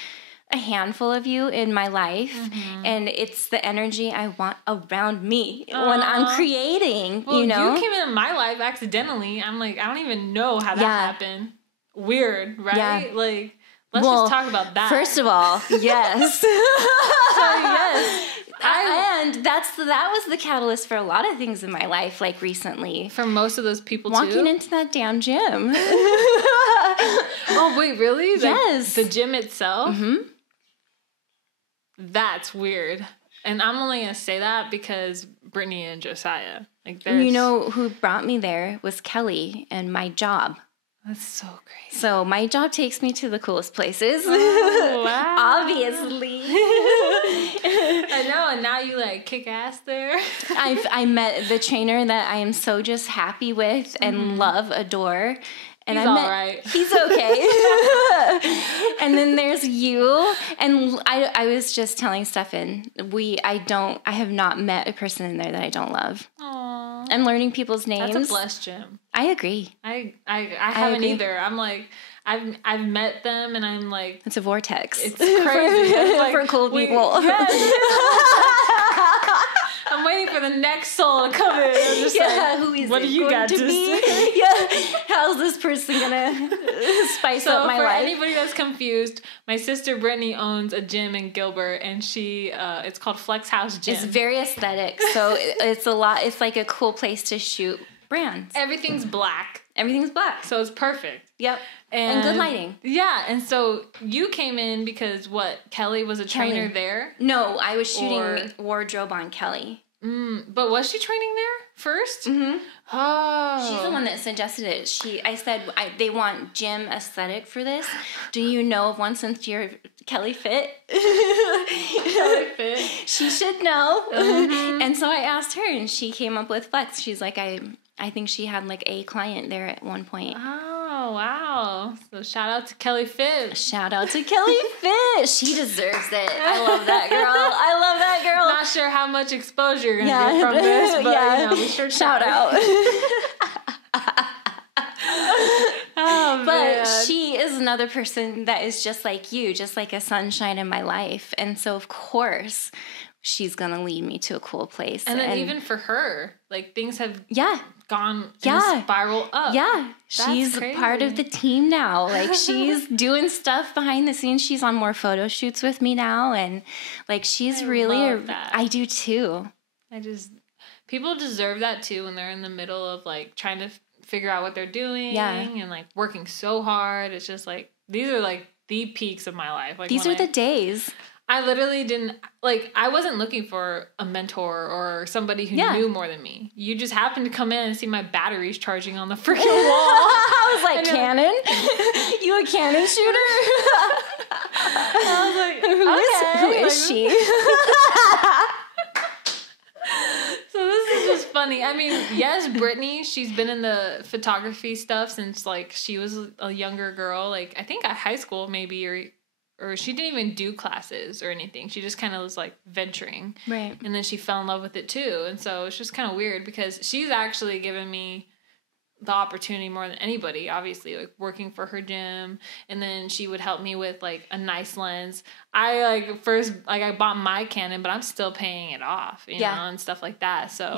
a handful of you in my life, and it's the energy I want around me when I'm creating. Well, you came into my life accidentally. I'm like, I don't even know how that happened. Weird, right? Yeah. Like Let's just talk about that. First of all, yes. So yes. And that was the catalyst for a lot of things in my life, like recently. For most of those people, walking into that damn gym. Oh, wait, really? Yes. The gym itself? Mm-hmm. That's weird. And I'm only going to say that because Brittany and Josiah. Like, you know who brought me there was Kelly and my job. That's so crazy. So my job takes me to the coolest places. Oh, wow. Obviously. I know, and now you like kick ass there. I met the trainer that I am so just happy with and love, adore. And he's all right. He's okay. And then there's you. And I was just telling Stefan, I have not met a person in there that I don't love. Aww. I'm learning people's names. That's a blessed gym. I agree. I haven't either. I'm like, I've met them and I'm like, it's a vortex. It's crazy. For cool people. Yes. I'm waiting for the next soul to come in. I'm just who is what it do you got to be? say? How's this person gonna spice up my life? So for anybody that's confused, my sister Brittany owns a gym in Gilbert, and she it's called Flex House Gym. It's very aesthetic, so it's a lot. It's like a cool place to shoot brands. Everything's black. Everything's black, so it's perfect. Yep. And good lighting. Yeah, and so you came in because what? Kelly was a trainer there? No, I was shooting wardrobe on Kelly. But was she training there first? Mm-hmm. Oh. She's the one that suggested it. I said, they want gym aesthetic for this. Do you know of one since you're Kelly Fit? Kelly Fit. She should know. Mm-hmm. And so I asked her, and she came up with Flex. She's like, I think she had like a client there at one point. Oh, wow. So shout out to Kelly Fit. Shout out to Kelly Fit. She deserves it. I love that girl. Not sure how much exposure you're going to get from this, but we sure shout out. Oh, but she is another person that is just like you, just like a sunshine in my life. And so, of course, she's going to lead me to a cool place. And then even for her, like things have gone in a spiral up. Yeah. She's part of the team now. Like she's doing stuff behind the scenes. She's on more photo shoots with me now. And like she's I do too. People deserve that too when they're in the middle of like trying to figure out what they're doing and like working so hard. It's just like, these are like the peaks of my life. Like these are the days. I literally didn't, like, I wasn't looking for a mentor or somebody who knew more than me. You just happened to come in and see my batteries charging on the freaking wall. I was like, Canon? You a Canon shooter? I was like, who is she? So this is just funny. I mean, yes, Brittany, she's been in the photography stuff since, like, she was a younger girl. Like, I think at high school maybe, or she didn't even do classes or anything. She just kind of was like venturing. Right. And then she fell in love with it too. And so it's just kind of weird because she's actually given me the opportunity more than anybody, obviously, like working for her gym. And then she would help me with like a nice lens. I bought my Canon, but I'm still paying it off, you know, and stuff like that. So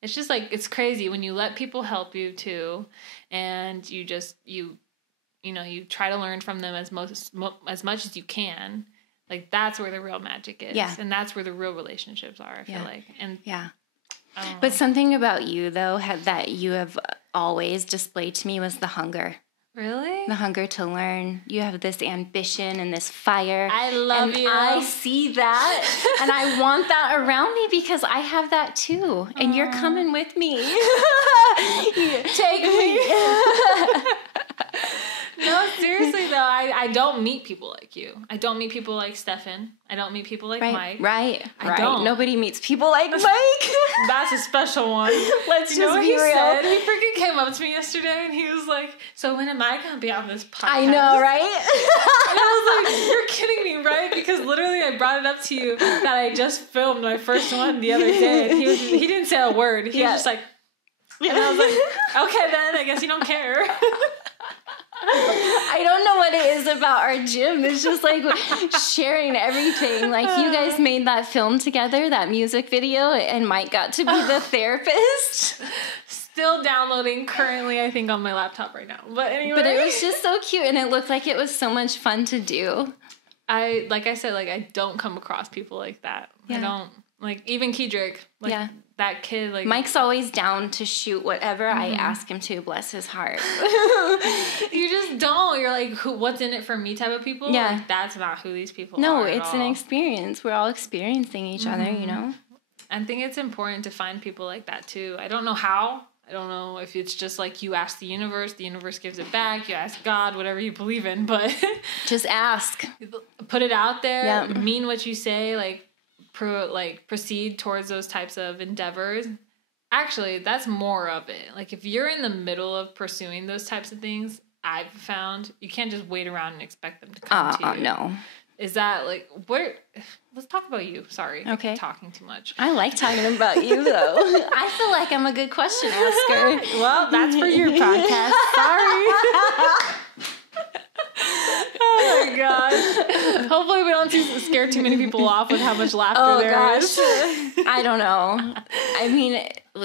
it's just like, it's crazy when you let people help you too. And you try to learn from them as much as you can. Like that's where the real magic is. Yeah. And that's where the real relationships are, I feel like. And but something about you though that you have always displayed to me was the hunger. Really? The hunger to learn. You have this ambition and this fire. I love you. I see that. And I want that around me because I have that too. And you're coming with me. Take me. No, seriously though, I don't meet people like you. I don't meet people like Stefan. I don't meet people like Mike. Right. I don't. Nobody meets people like Mike. That's a special one. Let's just be real. Said? He freaking came up to me yesterday and he was like, "So when am I going to be on this podcast?" I know, right? And I was like, "You're kidding me, right?" Because literally I brought it up to you that I just filmed my first one the other day. And he didn't say a word. He was just like, and I was like, "Okay then, I guess you don't care." I don't know what it is about our gym. It's just like sharing everything. Like you guys made that film together, that music video, and Mike got to be the therapist. still downloading currently, I think, on my laptop right now. But anyway. But it was just so cute, and it looked like it was so much fun to do. Like I said, like, I don't come across people like that. Yeah. I don't, like, even Kedrick, like, that kid, like... Mike's always down to shoot whatever I ask him to, bless his heart. You just don't. You're like, what's in it for me type of people? Yeah. Like, that's not who these people are. No, it's an experience. We're all experiencing each other, you know? I think it's important to find people like that, too. I don't know how. I don't know if it's just like you ask the universe gives it back. You ask God, whatever you believe in, but... just ask. Put it out there. Yep. Mean what you say. Like, proceed towards those types of endeavors. Actually, that's more of it. Like, if you're in the middle of pursuing those types of things, I've found you can't just wait around and expect them to come to you. No. Is that, like, what... Let's talk about you. Sorry. Okay. I'm talking too much. I like talking about you, though. I feel like I'm a good question asker. Well, that's for your podcast. Sorry. Oh, my gosh. Hopefully we don't scare too many people off with how much laughter there is. I don't know. I mean...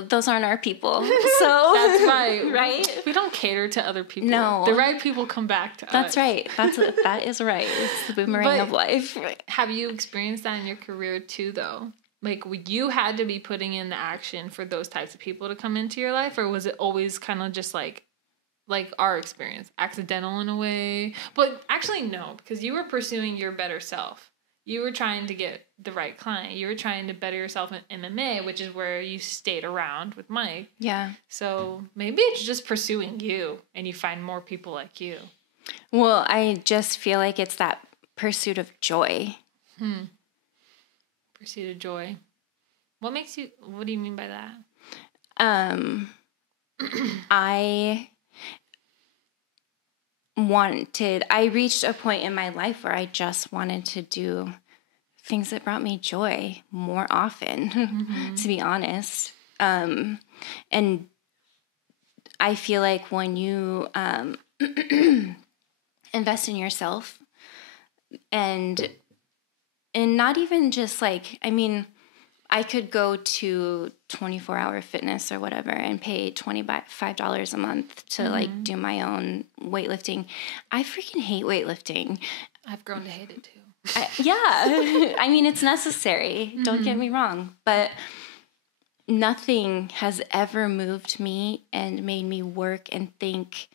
Those aren't our people. So that's right. Right? We don't cater to other people. No. The right people come back to us. That's right. That is right. It's the boomerang of life. Have you experienced that in your career too, though? Like, you had to be putting in the action for those types of people to come into your life, or was it always kind of just like our experience, accidental in a way? But actually, no, because you were pursuing your better self. You were trying to get the right client. You were trying to better yourself in MMA, which is where you stayed around with Mike. Yeah. So maybe it's just pursuing you and you find more people like you. Well, I just feel like it's that pursuit of joy. Pursuit of joy. What do you mean by that? I reached a point in my life where I just wanted to do things that brought me joy more often, to be honest. And I feel like when you invest in yourself and not even just like, I mean, I could go to 24-hour fitness or whatever and pay $25 a month to like do my own weightlifting. I freaking hate weightlifting. I've grown to hate it too. I mean, it's necessary. Don't get me wrong. But nothing has ever moved me and made me work and think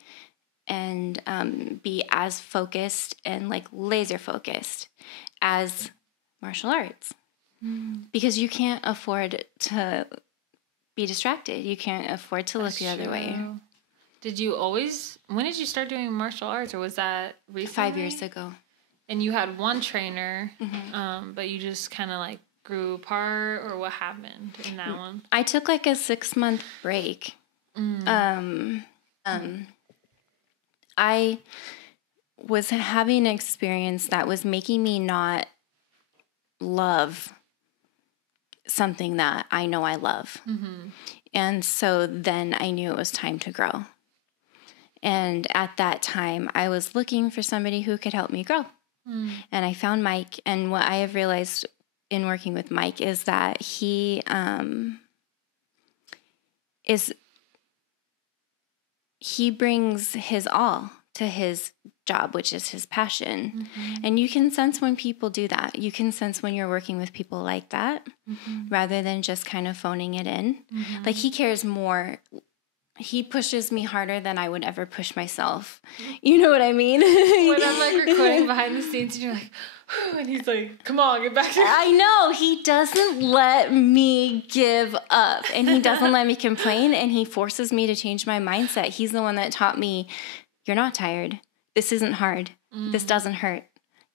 and be as focused and like laser focused as martial arts. Because you can't afford to be distracted. You can't afford to look the other way. When did you start doing martial arts, or was that recently? 5 years ago. And you had one trainer, but you just kind of like grew apart, or what happened in that one? I took like a 6-month break. I was having an experience that was making me not love something that I know I love. And so then I knew it was time to grow. And at that time, I was looking for somebody who could help me grow. And I found Mike. And what I have realized in working with Mike is that he brings his all to his job, which is his passion. And you can sense when people do that. You can sense when you're working with people like that, rather than just kind of phoning it in. Like, he cares more. He pushes me harder than I would ever push myself. You know what I mean? When I'm like recording behind the scenes and you're like, and he's like, come on, get back here. I know. He doesn't let me give up, and he doesn't let me complain, and he forces me to change my mindset. He's the one that taught me, you're not tired. This isn't hard. This doesn't hurt.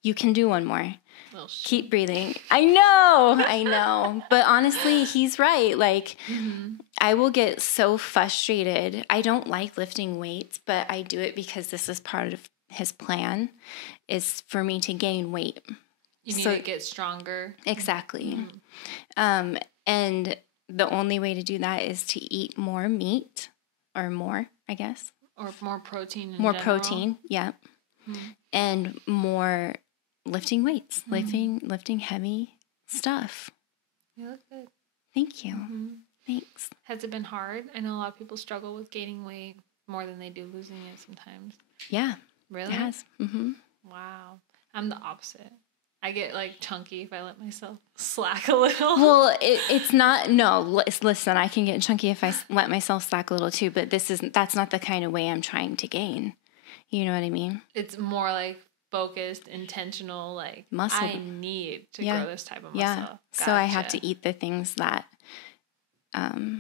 You can do one more. Well, keep breathing. I know. But honestly, he's right. Like, I will get so frustrated. I don't like lifting weights, but I do it because this is part of his plan, is for me to gain weight. You need to get stronger. Exactly. And the only way to do that is to eat more meat, or more, I guess. Or more protein More protein, yeah. And more lifting weights, lifting heavy stuff. You look good. Thank you. Thanks. Has it been hard? I know a lot of people struggle with gaining weight more than they do losing it sometimes. Yeah. Really? It has. Mm-hmm. Wow. I'm the opposite. I get like chunky if I let myself slack a little. Well, it's not, no, listen, I can get chunky if I let myself slack a little too, but that's not the kind of way I'm trying to gain. You know what I mean? It's more like focused, intentional, like muscle. I need to grow this type of muscle. Yeah. Gotcha. So I have to eat the things that.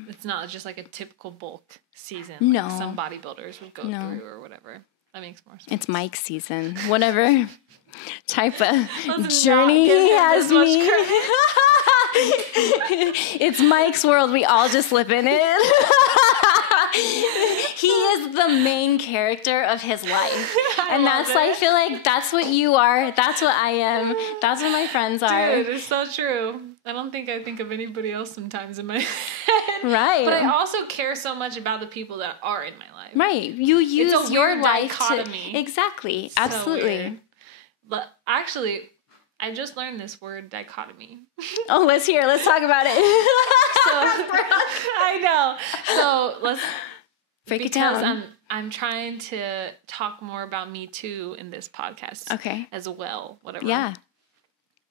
It's not just like a typical bulk season. No. Like some bodybuilders would go through or whatever. That makes more sense. It's Mike's season. Whatever type of journey he has me. It's Mike's world. We all just live in it. He is the main character of his life. And I feel like that's what you are. That's what I am. That's what my friends are. Dude, it's so true. I don't think I think of anybody else sometimes in my head. Right. But I also care so much about the people that are in my life. Right. You use your life dichotomy. Exactly. So absolutely. Weird. But actually, I just learned this word dichotomy. Oh, let's talk about it. I know. So let's break it down. Because I'm trying to talk more about Me Too in this podcast. Okay. As well. Whatever. Yeah.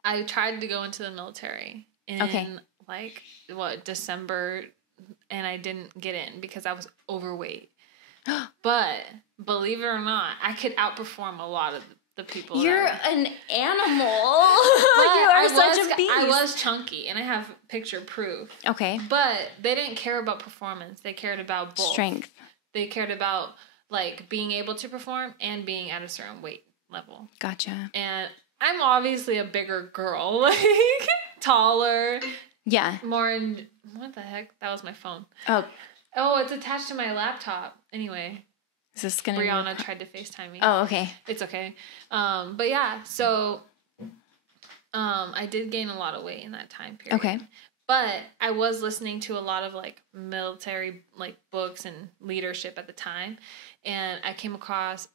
I tried to go into the military in December, and I didn't get in because I was overweight. But believe it or not, I could outperform a lot of the people. You're an animal. You are such a beast. I was chunky, and I have picture proof. Okay. But they didn't care about performance. They cared about both. Strength. They cared about like being able to perform and being at a certain weight level. Gotcha. And I'm obviously a bigger girl, like taller. Yeah. More in what the heck? That was my phone. Oh, it's attached to my laptop. Anyway. Is this gonna Brianna tried to FaceTime me. Oh, okay. It's okay. But yeah, so I did gain a lot of weight in that time period. Okay. But I was listening to a lot of like military like books and leadership at the time, and I came across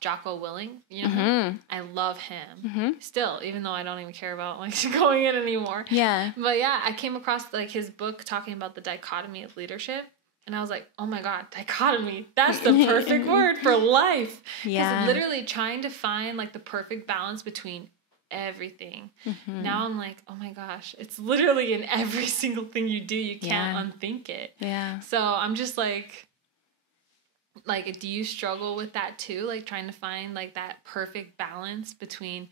Jocko Willink. You know him? I love him still, even though I don't even care about like going in anymore. Yeah. But yeah, I came across like his book talking about the dichotomy of leadership. And I was like, oh my God, dichotomy. That's the perfect word for life. Yeah. Because literally trying to find like the perfect balance between everything. Now I'm like, oh my gosh, it's literally in every single thing you do. You can't unthink it. Yeah. So I'm just like, do you struggle with that too? Like trying to find like that perfect balance between,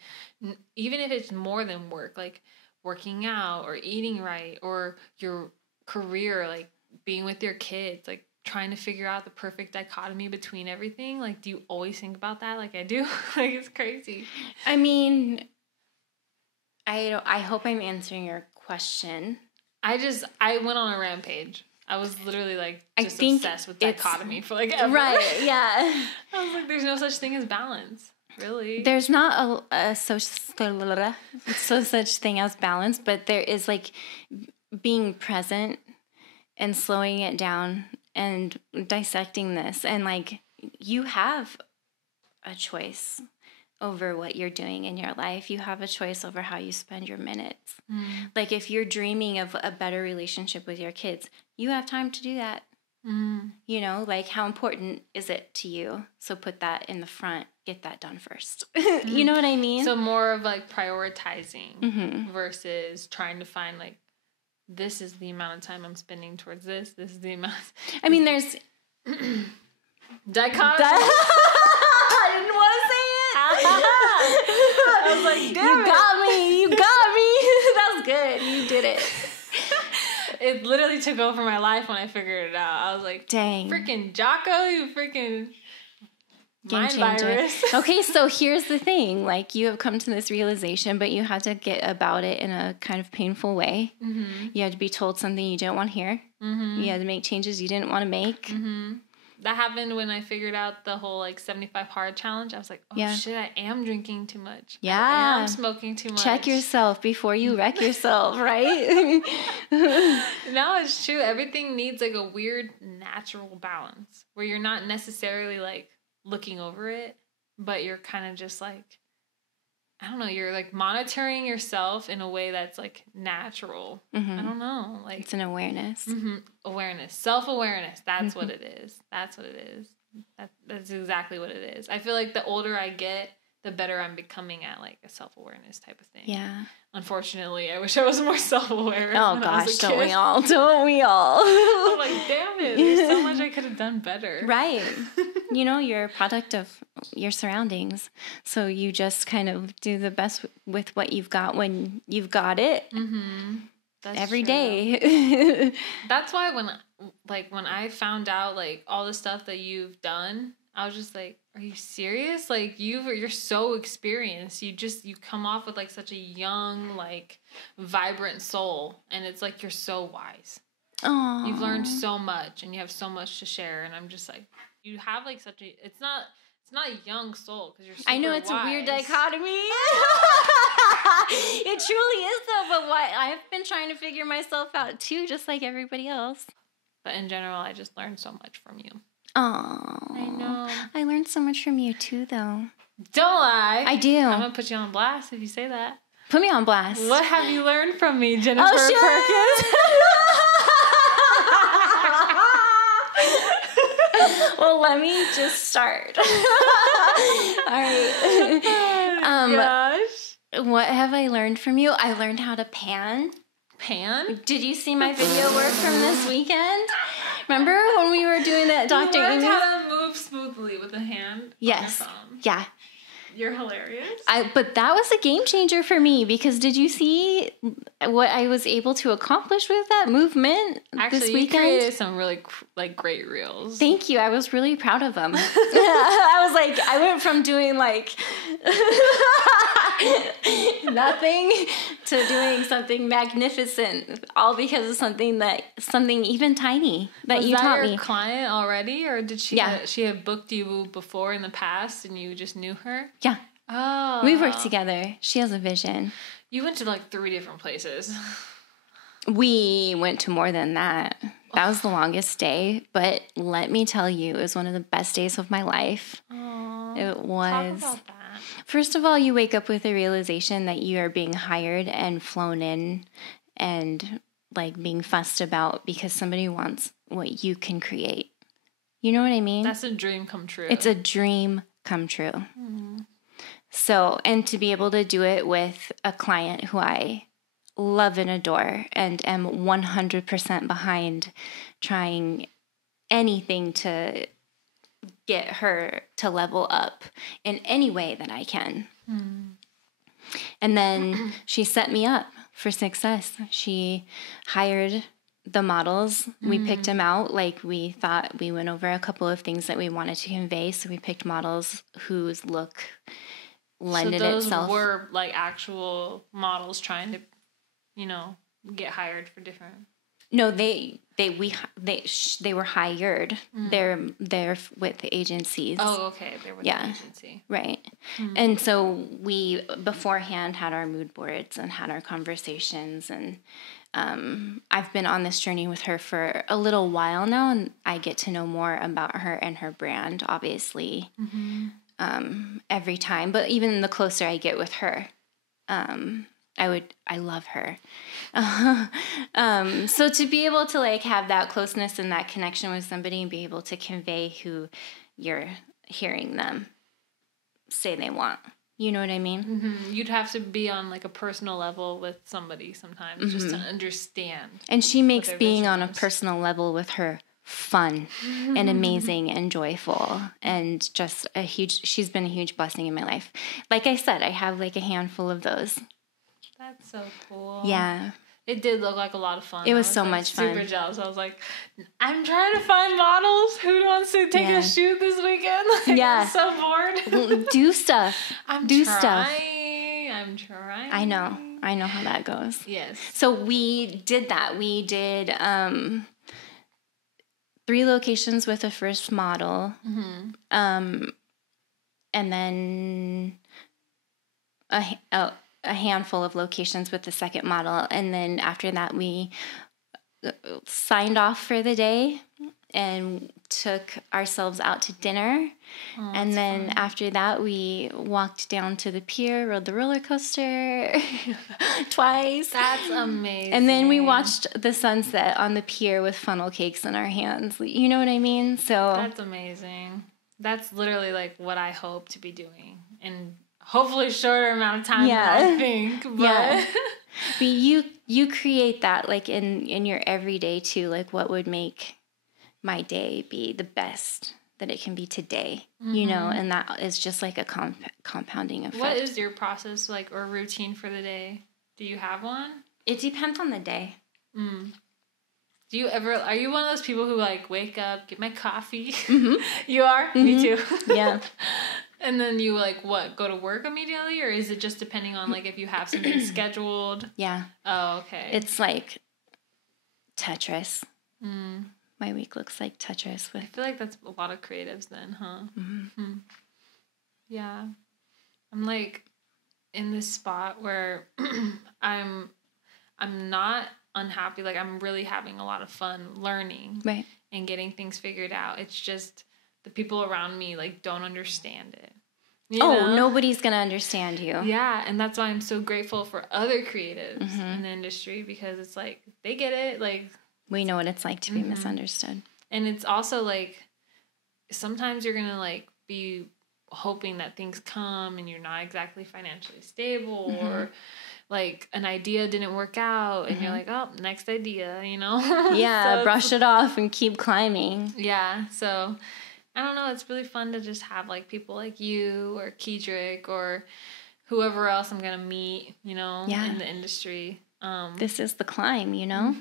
even if it's more than work, like working out or eating right or your career, like being with your kids, like trying to figure out the perfect dichotomy between everything. Like, do you always think about that? Like I do. Like it's crazy. I mean, I hope I'm answering your question. I went on a rampage. I was literally like just obsessed with dichotomy for like ever. Right, yeah. I was like, there's no such thing as balance. Really? There's not a such thing as balance, but there is like being present and slowing it down and dissecting this. And like you have a choice over what you're doing in your life. You have a choice over how you spend your minutes. Like if you're dreaming of a better relationship with your kids, you have time to do that. You know, like how important is it to you? So put that in the front, get that done first. You know what I mean? So more of like prioritizing versus trying to find like, this is the amount of time I'm spending towards this. This is the amount. I mean, there's dichotomy. I didn't want to say it. I was like, damn, you got me. That was good. You did it. It literally took over my life when I figured it out. I was like, dang, freaking Jocko, you freaking mind virus. Okay, so here's the thing. Like, you have come to this realization, but you had to get about it in a kind of painful way. You had to be told something you didn't want to hear. You had to make changes you didn't want to make. That happened when I figured out the whole like 75 hard challenge. I was like, oh shit, I am drinking too much. Yeah. I am smoking too much. Check yourself before you wreck yourself, right? No, it's true. Everything needs like a weird natural balance where you're not necessarily like looking over it, but you're kind of just like I don't know, you're like monitoring yourself in a way that's like natural. I don't know. Like it's an awareness. Awareness. Self-awareness. That's what it is. That's what it is. That's exactly what it is. I feel like the older I get, the better I'm becoming at like a self-awareness type of thing. Yeah. Unfortunately, I wish I was more self-aware. Oh gosh, don't we all? Don't we all? I'm like, damn it, there's so much I could have done better. Right. You know, you're a product of your surroundings. So you just kind of do the best with what you've got when you've got it. Every day. That's why when I found out like all the stuff that you've done, I was just like, are you serious? Like you're so experienced. You come off with like such a young, like vibrant soul. And it's like, you're so wise. Aww. You've learned so much and you have so much to share. And I'm just like, you have like it's not a young soul because you're super I know it's wise. a weird dichotomy. It truly is though, but I've been trying to figure myself out too, just like everybody else. But in general, I just learned so much from you. Oh, I know. I learned so much from you too, though. Don't lie. I do. I'm gonna put you on blast if you say that. Put me on blast. What have you learned from me, Jennifer Perkins? Well, let me just start. All right. Gosh. What have I learned from you? I learned how to pan. Pan? Did you see my video work from this weekend? Remember when we were doing that Dr. You learned Amy? how to move smoothly with a hand Yes. on your phone. Yeah. You're hilarious. But that was a game changer for me because did you see what I was able to accomplish with that movement this weekend? You created some really great reels. Thank you. I was really proud of them. I was like, I went from doing like nothing to doing something magnificent, all because of something even tiny that you taught me. Was that your client already, or did she? Yeah. She had booked you before in the past, and you just knew her. Yeah. Oh. We worked together. She has a vision. You went to like 3 different places. We went to more than that. That was the longest day, but let me tell you, it was one of the best days of my life. Aww. It was. Talk about that. First of all, you wake up with the realization that you are being hired and flown in and like being fussed about because somebody wants what you can create. You know what I mean? That's a dream come true. It's a dream come true. So, and to be able to do it with a client who I love and adore and am 100% behind trying anything to get her to level up in any way that I can. And then she set me up for success. She hired the models. We picked them out. Like we thought, we went over a couple of things that we wanted to convey. So we picked models whose look lended itself. So those were like actual models trying to, get hired for different. No, they were hired. They're with the agencies. Oh, okay. They're with the agency. Right. And so we beforehand had our mood boards and had our conversations, and I've been on this journey with her for a little while now, and I get to know more about her and her brand, obviously, every time. But even the closer I get with her, I love her. So to be able to like have that closeness and that connection with somebody and be able to convey who you're hearing them say they want. You know what I mean? You'd have to be on like a personal level with somebody sometimes just to understand. And she makes being on a personal level with her fun and amazing and joyful and just she's been a huge blessing in my life. Like I said, I have like a handful of those. That's so cool. Yeah. It did look like a lot of fun. It was so much fun. Super jealous. I was like, I'm trying to find models. Who wants to take a shoot this weekend? Like, I'm so bored. Do stuff. I'm trying. I know how that goes. Yes. So we did that. We did 3 locations with the first model. And then a handful of locations with the second model. And then after that, we signed off for the day and took ourselves out to dinner. Oh, and then after that, we walked down to the pier, rode the roller coaster twice. That's amazing. And then we watched the sunset on the pier with funnel cakes in our hands. You know what I mean? So that's amazing. That's literally like what I hope to be doing in hopefully shorter amount of time than I think. But, but you create that like in your everyday too. Like what would make my day be the best that it can be today, you know, and that is just like a compounding effect. What is your process like or routine for the day? Do you have one? It depends on the day. Do you ever, are you one of those people who like wake up, get my coffee? You are? Me too. Yeah. And then you like what, go to work immediately, or is it just depending on like if you have something scheduled? Yeah. Oh, okay. It's like Tetris. My week looks like Tetris. I feel like that's a lot of creatives then, huh? Yeah. I'm like in this spot where I'm not unhappy. Like I'm really having a lot of fun learning and getting things figured out. It's just the people around me like don't understand it. You know? Nobody's gonna understand you. Yeah, and that's why I'm so grateful for other creatives in the industry, because it's like they get it. Like we know what it's like to be misunderstood. And it's also like sometimes you're gonna like be hoping that things come and you're not exactly financially stable, or like an idea didn't work out and you're like, oh, next idea, you know? Yeah, so brush it off and keep climbing. Yeah, so I don't know, it's really fun to just have like people like you or Kedrick or whoever else I'm gonna meet, you know, in the industry. This is the climb, you know?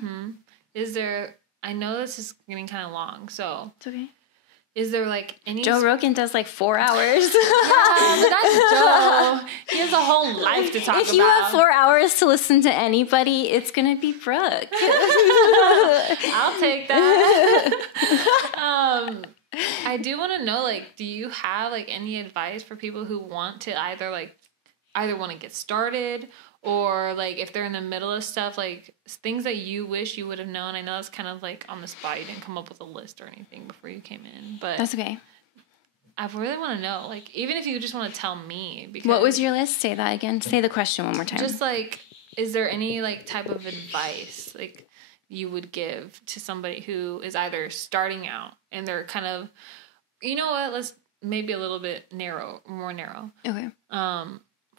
Is there, I know this is getting kind of long, so. It's okay. Is there like any... Joe Rogan does like 4 hours. Yeah, but that's Joe. He has a whole life to talk about. If you have 4 hours to listen to anybody, it's going to be Brooke. I'll take that. I do want to know, like, do you have like any advice for people who want to either want to get started, or like if they're in the middle of stuff, like things that you wish you would have known? I know it's kind of like on the spot. You didn't come up with a list or anything before you came in, but that's okay. I really want to know, like, even if you just want to tell me. Because what was your list? Say that again. Say the question one more time. Just like, is there any like type of advice like you would give to somebody who is either starting out and they're kind of, you know what, let's maybe a little bit more narrow. Okay.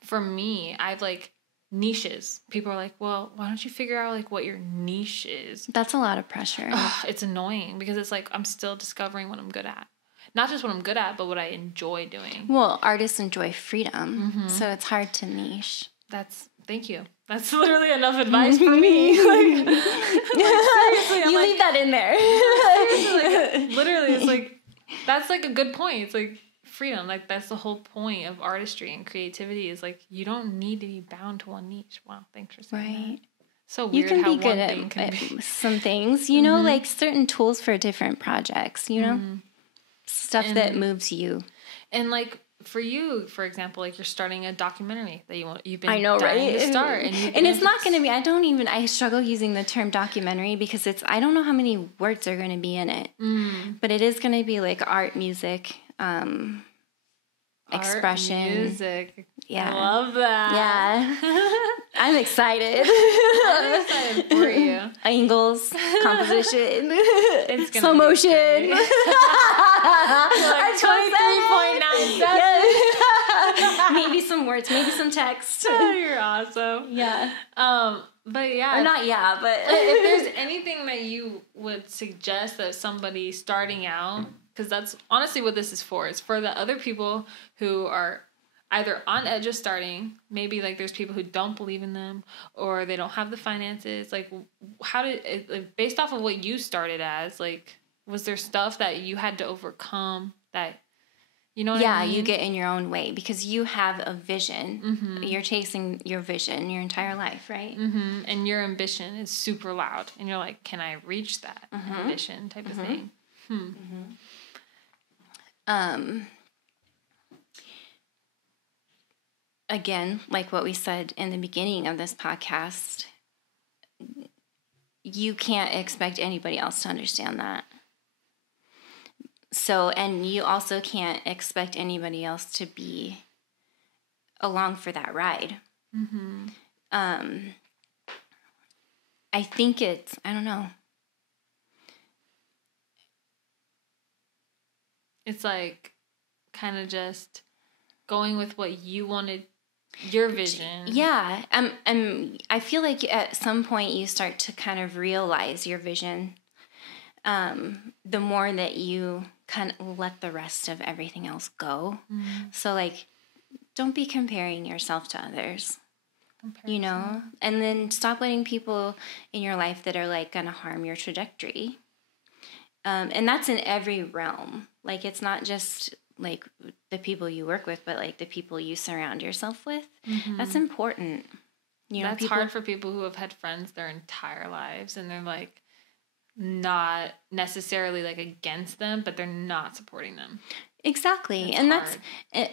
For me, I've like niches. People are like, well, why don't you figure out like what your niche is? That's a lot of pressure. It's annoying because it's like I'm still discovering what I'm good at. Not just what I'm good at, but what I enjoy doing. Well, artists enjoy freedom, so it's hard to niche. Thank you. That's literally enough advice for me. Like seriously, you leave that in there. Seriously, literally, it's like, that's like a good point. It's like, freedom, like that's the whole point of artistry and creativity, is like you don't need to be bound to one niche. Wow, thanks for saying that. So weird. You can be good at some things, you know, like certain tools for different projects, you know, stuff that moves you. And like for you, for example, like you're starting a documentary that you've been dying to start, and it's not going to be. I struggle using the term documentary because I don't know how many words are going to be in it, but it is going to be like art, music. Expression. Art, music. Yeah. I love that. Yeah. I'm excited. I'm excited for you. Angles, composition, it's gonna slow motion. Like 23.9 seconds. Maybe some words, maybe some text. Oh, you're awesome. Yeah. But yeah. Or not yeah, but if there's anything that you would suggest that somebody starting out, because that's honestly what this is for. It's for the other people who are either on edge of starting. Maybe like there's people who don't believe in them, or they don't have the finances. Like, how did it, based off of what you started as, like, was there stuff that you had to overcome that, you know what I mean? You get in your own way because you have a vision. You're chasing your vision your entire life, right? And your ambition is super loud. And you're like, can I reach that ambition type of thing? Again, like what we said in the beginning of this podcast, you can't expect anybody else to understand that. So, and you also can't expect anybody else to be along for that ride. Mm-hmm. I think I don't know. It's like kind of just going with what you wanted, your vision. Yeah. I feel like at some point you start to kind of realize your vision. The more that you kind of let the rest of everything else go. Mm-hmm. So like, don't be comparing yourself to others. You know, and then stop letting people in your life that are like going to harm your trajectory. And that's in every realm. Like, it's not just like the people you work with, but like the people you surround yourself with. Mm-hmm. That's important. You know, that's hard for people who have had friends their entire lives and they're like not necessarily like against them, but they're not supporting them. Exactly. And hard. That's it.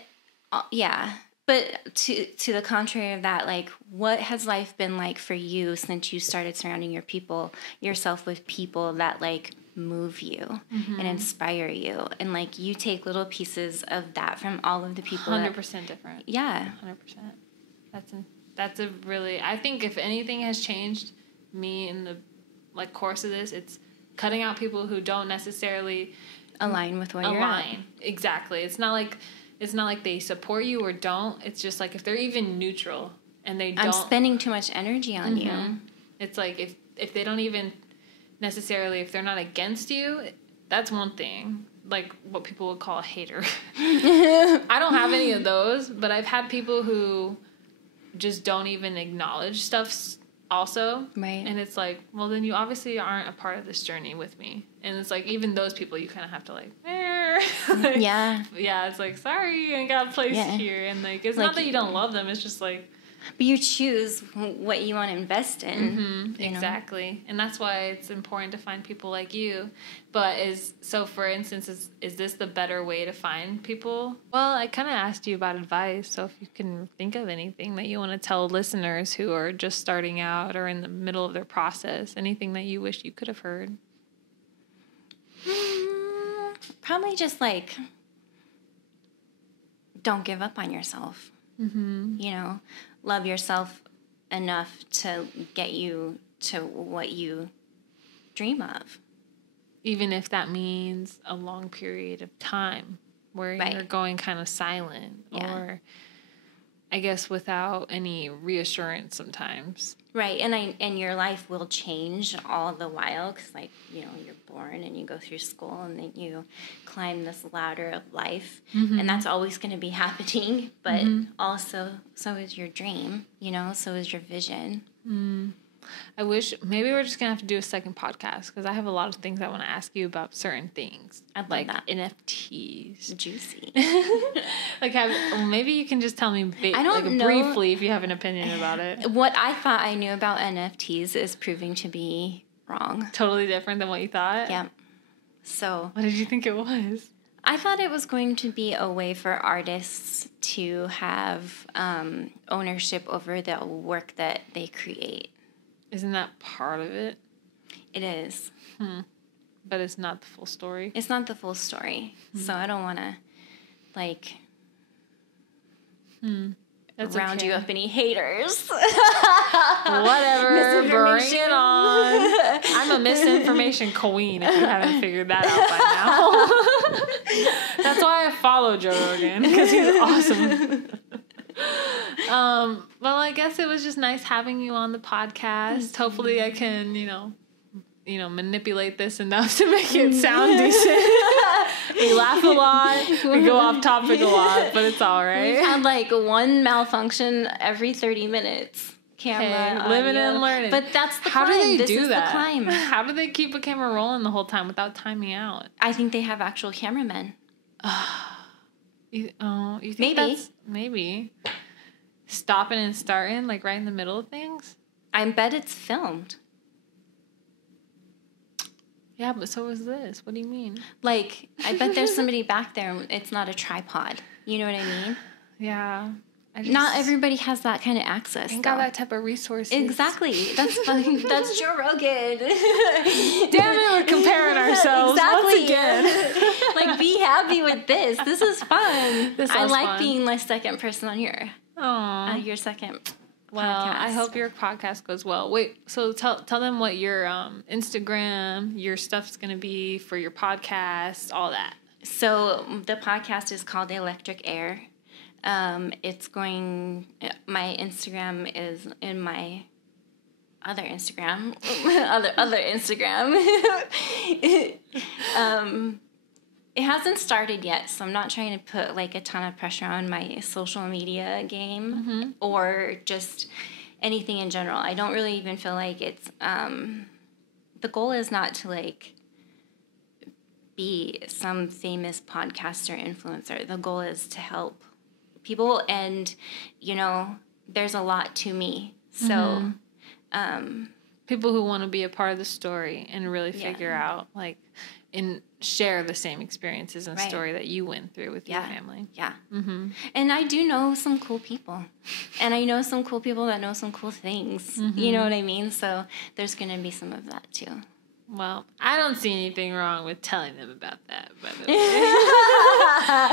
Yeah. But to the contrary of that, like, what has life been like for you since you started surrounding yourself with people that like move you mm-hmm. and inspire you, and like you take little pieces of that from all of the people. 100% different. Yeah, 100%. That's a really. I think if anything has changed me in the like course of this, it's cutting out people who don't necessarily align with what you're at. Exactly. It's not like they support you or don't. It's just like if they're even neutral and they don't. I'm spending too much energy on mm-hmm. you. It's like if they don't even necessarily, if they're not against you, that's one thing. Like what people would call a hater. I don't have any of those, but I've had people who just don't even acknowledge stuff also. Right. And it's like, well, then you obviously aren't a part of this journey with me. And it's like, even those people, you kind of have to like, like yeah. Yeah, it's like, sorry, you ain't got a place here. And like, it's like, not that you don't love them. It's just like. But you choose what you want to invest in. Mm-hmm, exactly. And that's why it's important to find people like you. But for instance, is this the better way to find people? Well, I kind of asked you about advice. So if you can think of anything that you want to tell listeners who are just starting out or in the middle of their process, anything that you wish you could have heard. Probably just like, don't give up on yourself. Mm-hmm. You know, love yourself enough to get you to what you dream of. Even if that means a long period of time where you're going kind of silent or I guess without any reassurance sometimes. Right. And your life will change all the while because, like, you know, you're born and you go through school and then you climb this ladder of life. Mm-hmm. And that's always going to be happening. But also, so is your dream, you know, so is your vision. Mm. I wish maybe we're just going to have to do a second podcast because I have a lot of things I want to ask you about certain things. I'd like that. NFTs. Juicy. Like, maybe you can just tell me briefly if you have an opinion about it. What I thought I knew about NFTs is proving to be wrong. Totally different than what you thought? Yeah. So. What did you think it was? I thought it was going to be a way for artists to have ownership over the work that they create. Isn't that part of it? It is. But it's not the full story? It's not the full story. So I don't want to, like, round you up any haters. Whatever. Bring it on. I'm a misinformation queen if you haven't figured that out by now. That's why I follow Joe Rogan, because he's awesome. Well, I guess it was just nice having you on the podcast. Hopefully I can, you know, manipulate this enough to make it sound decent. We laugh a lot. We go off topic a lot, but it's all right. We've had like one malfunction every 30 minutes. Camera, living and learning. But that's the climb. How do they do that? The climb. How do they keep a camera rolling the whole time without timing out? I think they have actual cameramen. You think that's maybe stopping and starting like right in the middle of things? I bet it's filmed. Yeah, but so is this. What do you mean? Like, I bet there's somebody back there. It's not a tripod. You know what I mean? Yeah. Not everybody has that kind of access. Ain't got that type of resources. Exactly. That's Joe Rogan. Damn it, we're comparing ourselves once again. Like, be happy with this. This is fun. I like fun. Being the second person on your second podcast. I hope your podcast goes well. Wait, so tell them what your Instagram, your stuff's going to be for your podcast, all that. So the podcast is called Electric Air. My Instagram is in my other Instagram. other Instagram. It hasn't started yet, so I'm not trying to put like a ton of pressure on my social media game or just anything in general. I don't really even feel like it's the goal is not to like be some famous podcaster influencer. The goal is to help people, and there's a lot to me. So people who want to be a part of the story and really figure out like and share the same experiences and story that you went through with your family. Yeah. And I do know some cool people. And I know some cool people that know some cool things. You know what I mean? So there's going to be some of that too. Well, I don't see anything wrong with telling them about that, by the way.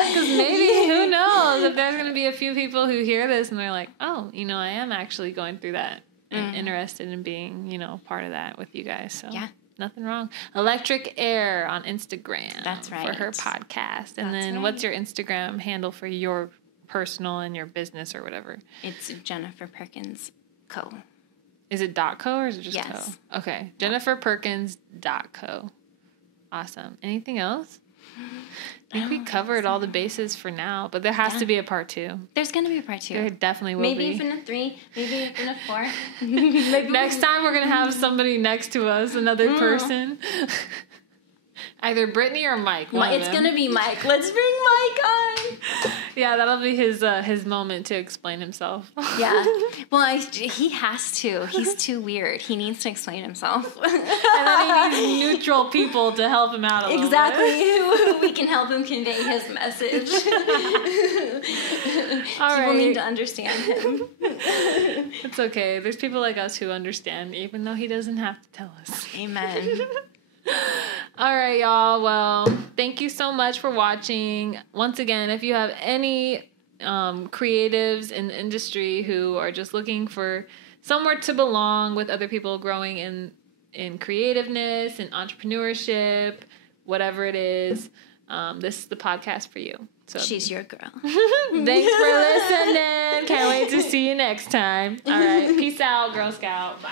Because maybe, who knows, if there's going to be a few people who hear this and they're like, oh, I am actually going through that and interested in being, part of that with you guys. So nothing wrong. Electric Air on Instagram. That's right. For her podcast. And then what's your Instagram handle for your personal and your business or whatever? It's Jennifer Perkins Co. Is it .co or is it just co? Okay. JenniferPerkins.co. Awesome. Anything else? I think we covered all the bases for now, but there has to be a part 2. There's going to be a part 2. There definitely will maybe be. Maybe even a 3. Maybe even a 4. Next time we're going to have somebody next to us, another person. Either Brittany or Mike. It's going to be Mike. Let's bring Mike on. Yeah, that'll be his moment to explain himself. Yeah. Well, he has to. He's too weird. He needs to explain himself. And then he needs neutral people to help him out a little bit. Exactly. We can help him convey his message. People need to understand him. It's okay. There's people like us who understand, even though he doesn't have to tell us. Amen. All right, y'all. Well, thank you so much for watching. Once again, if you have any creatives in the industry who are just looking for somewhere to belong with other people growing in creativeness and entrepreneurship, whatever it is, this is the podcast for you. So she's your girl. Thanks for listening. Can't wait to see you next time. All right. Peace out, Girl Scout. Bye.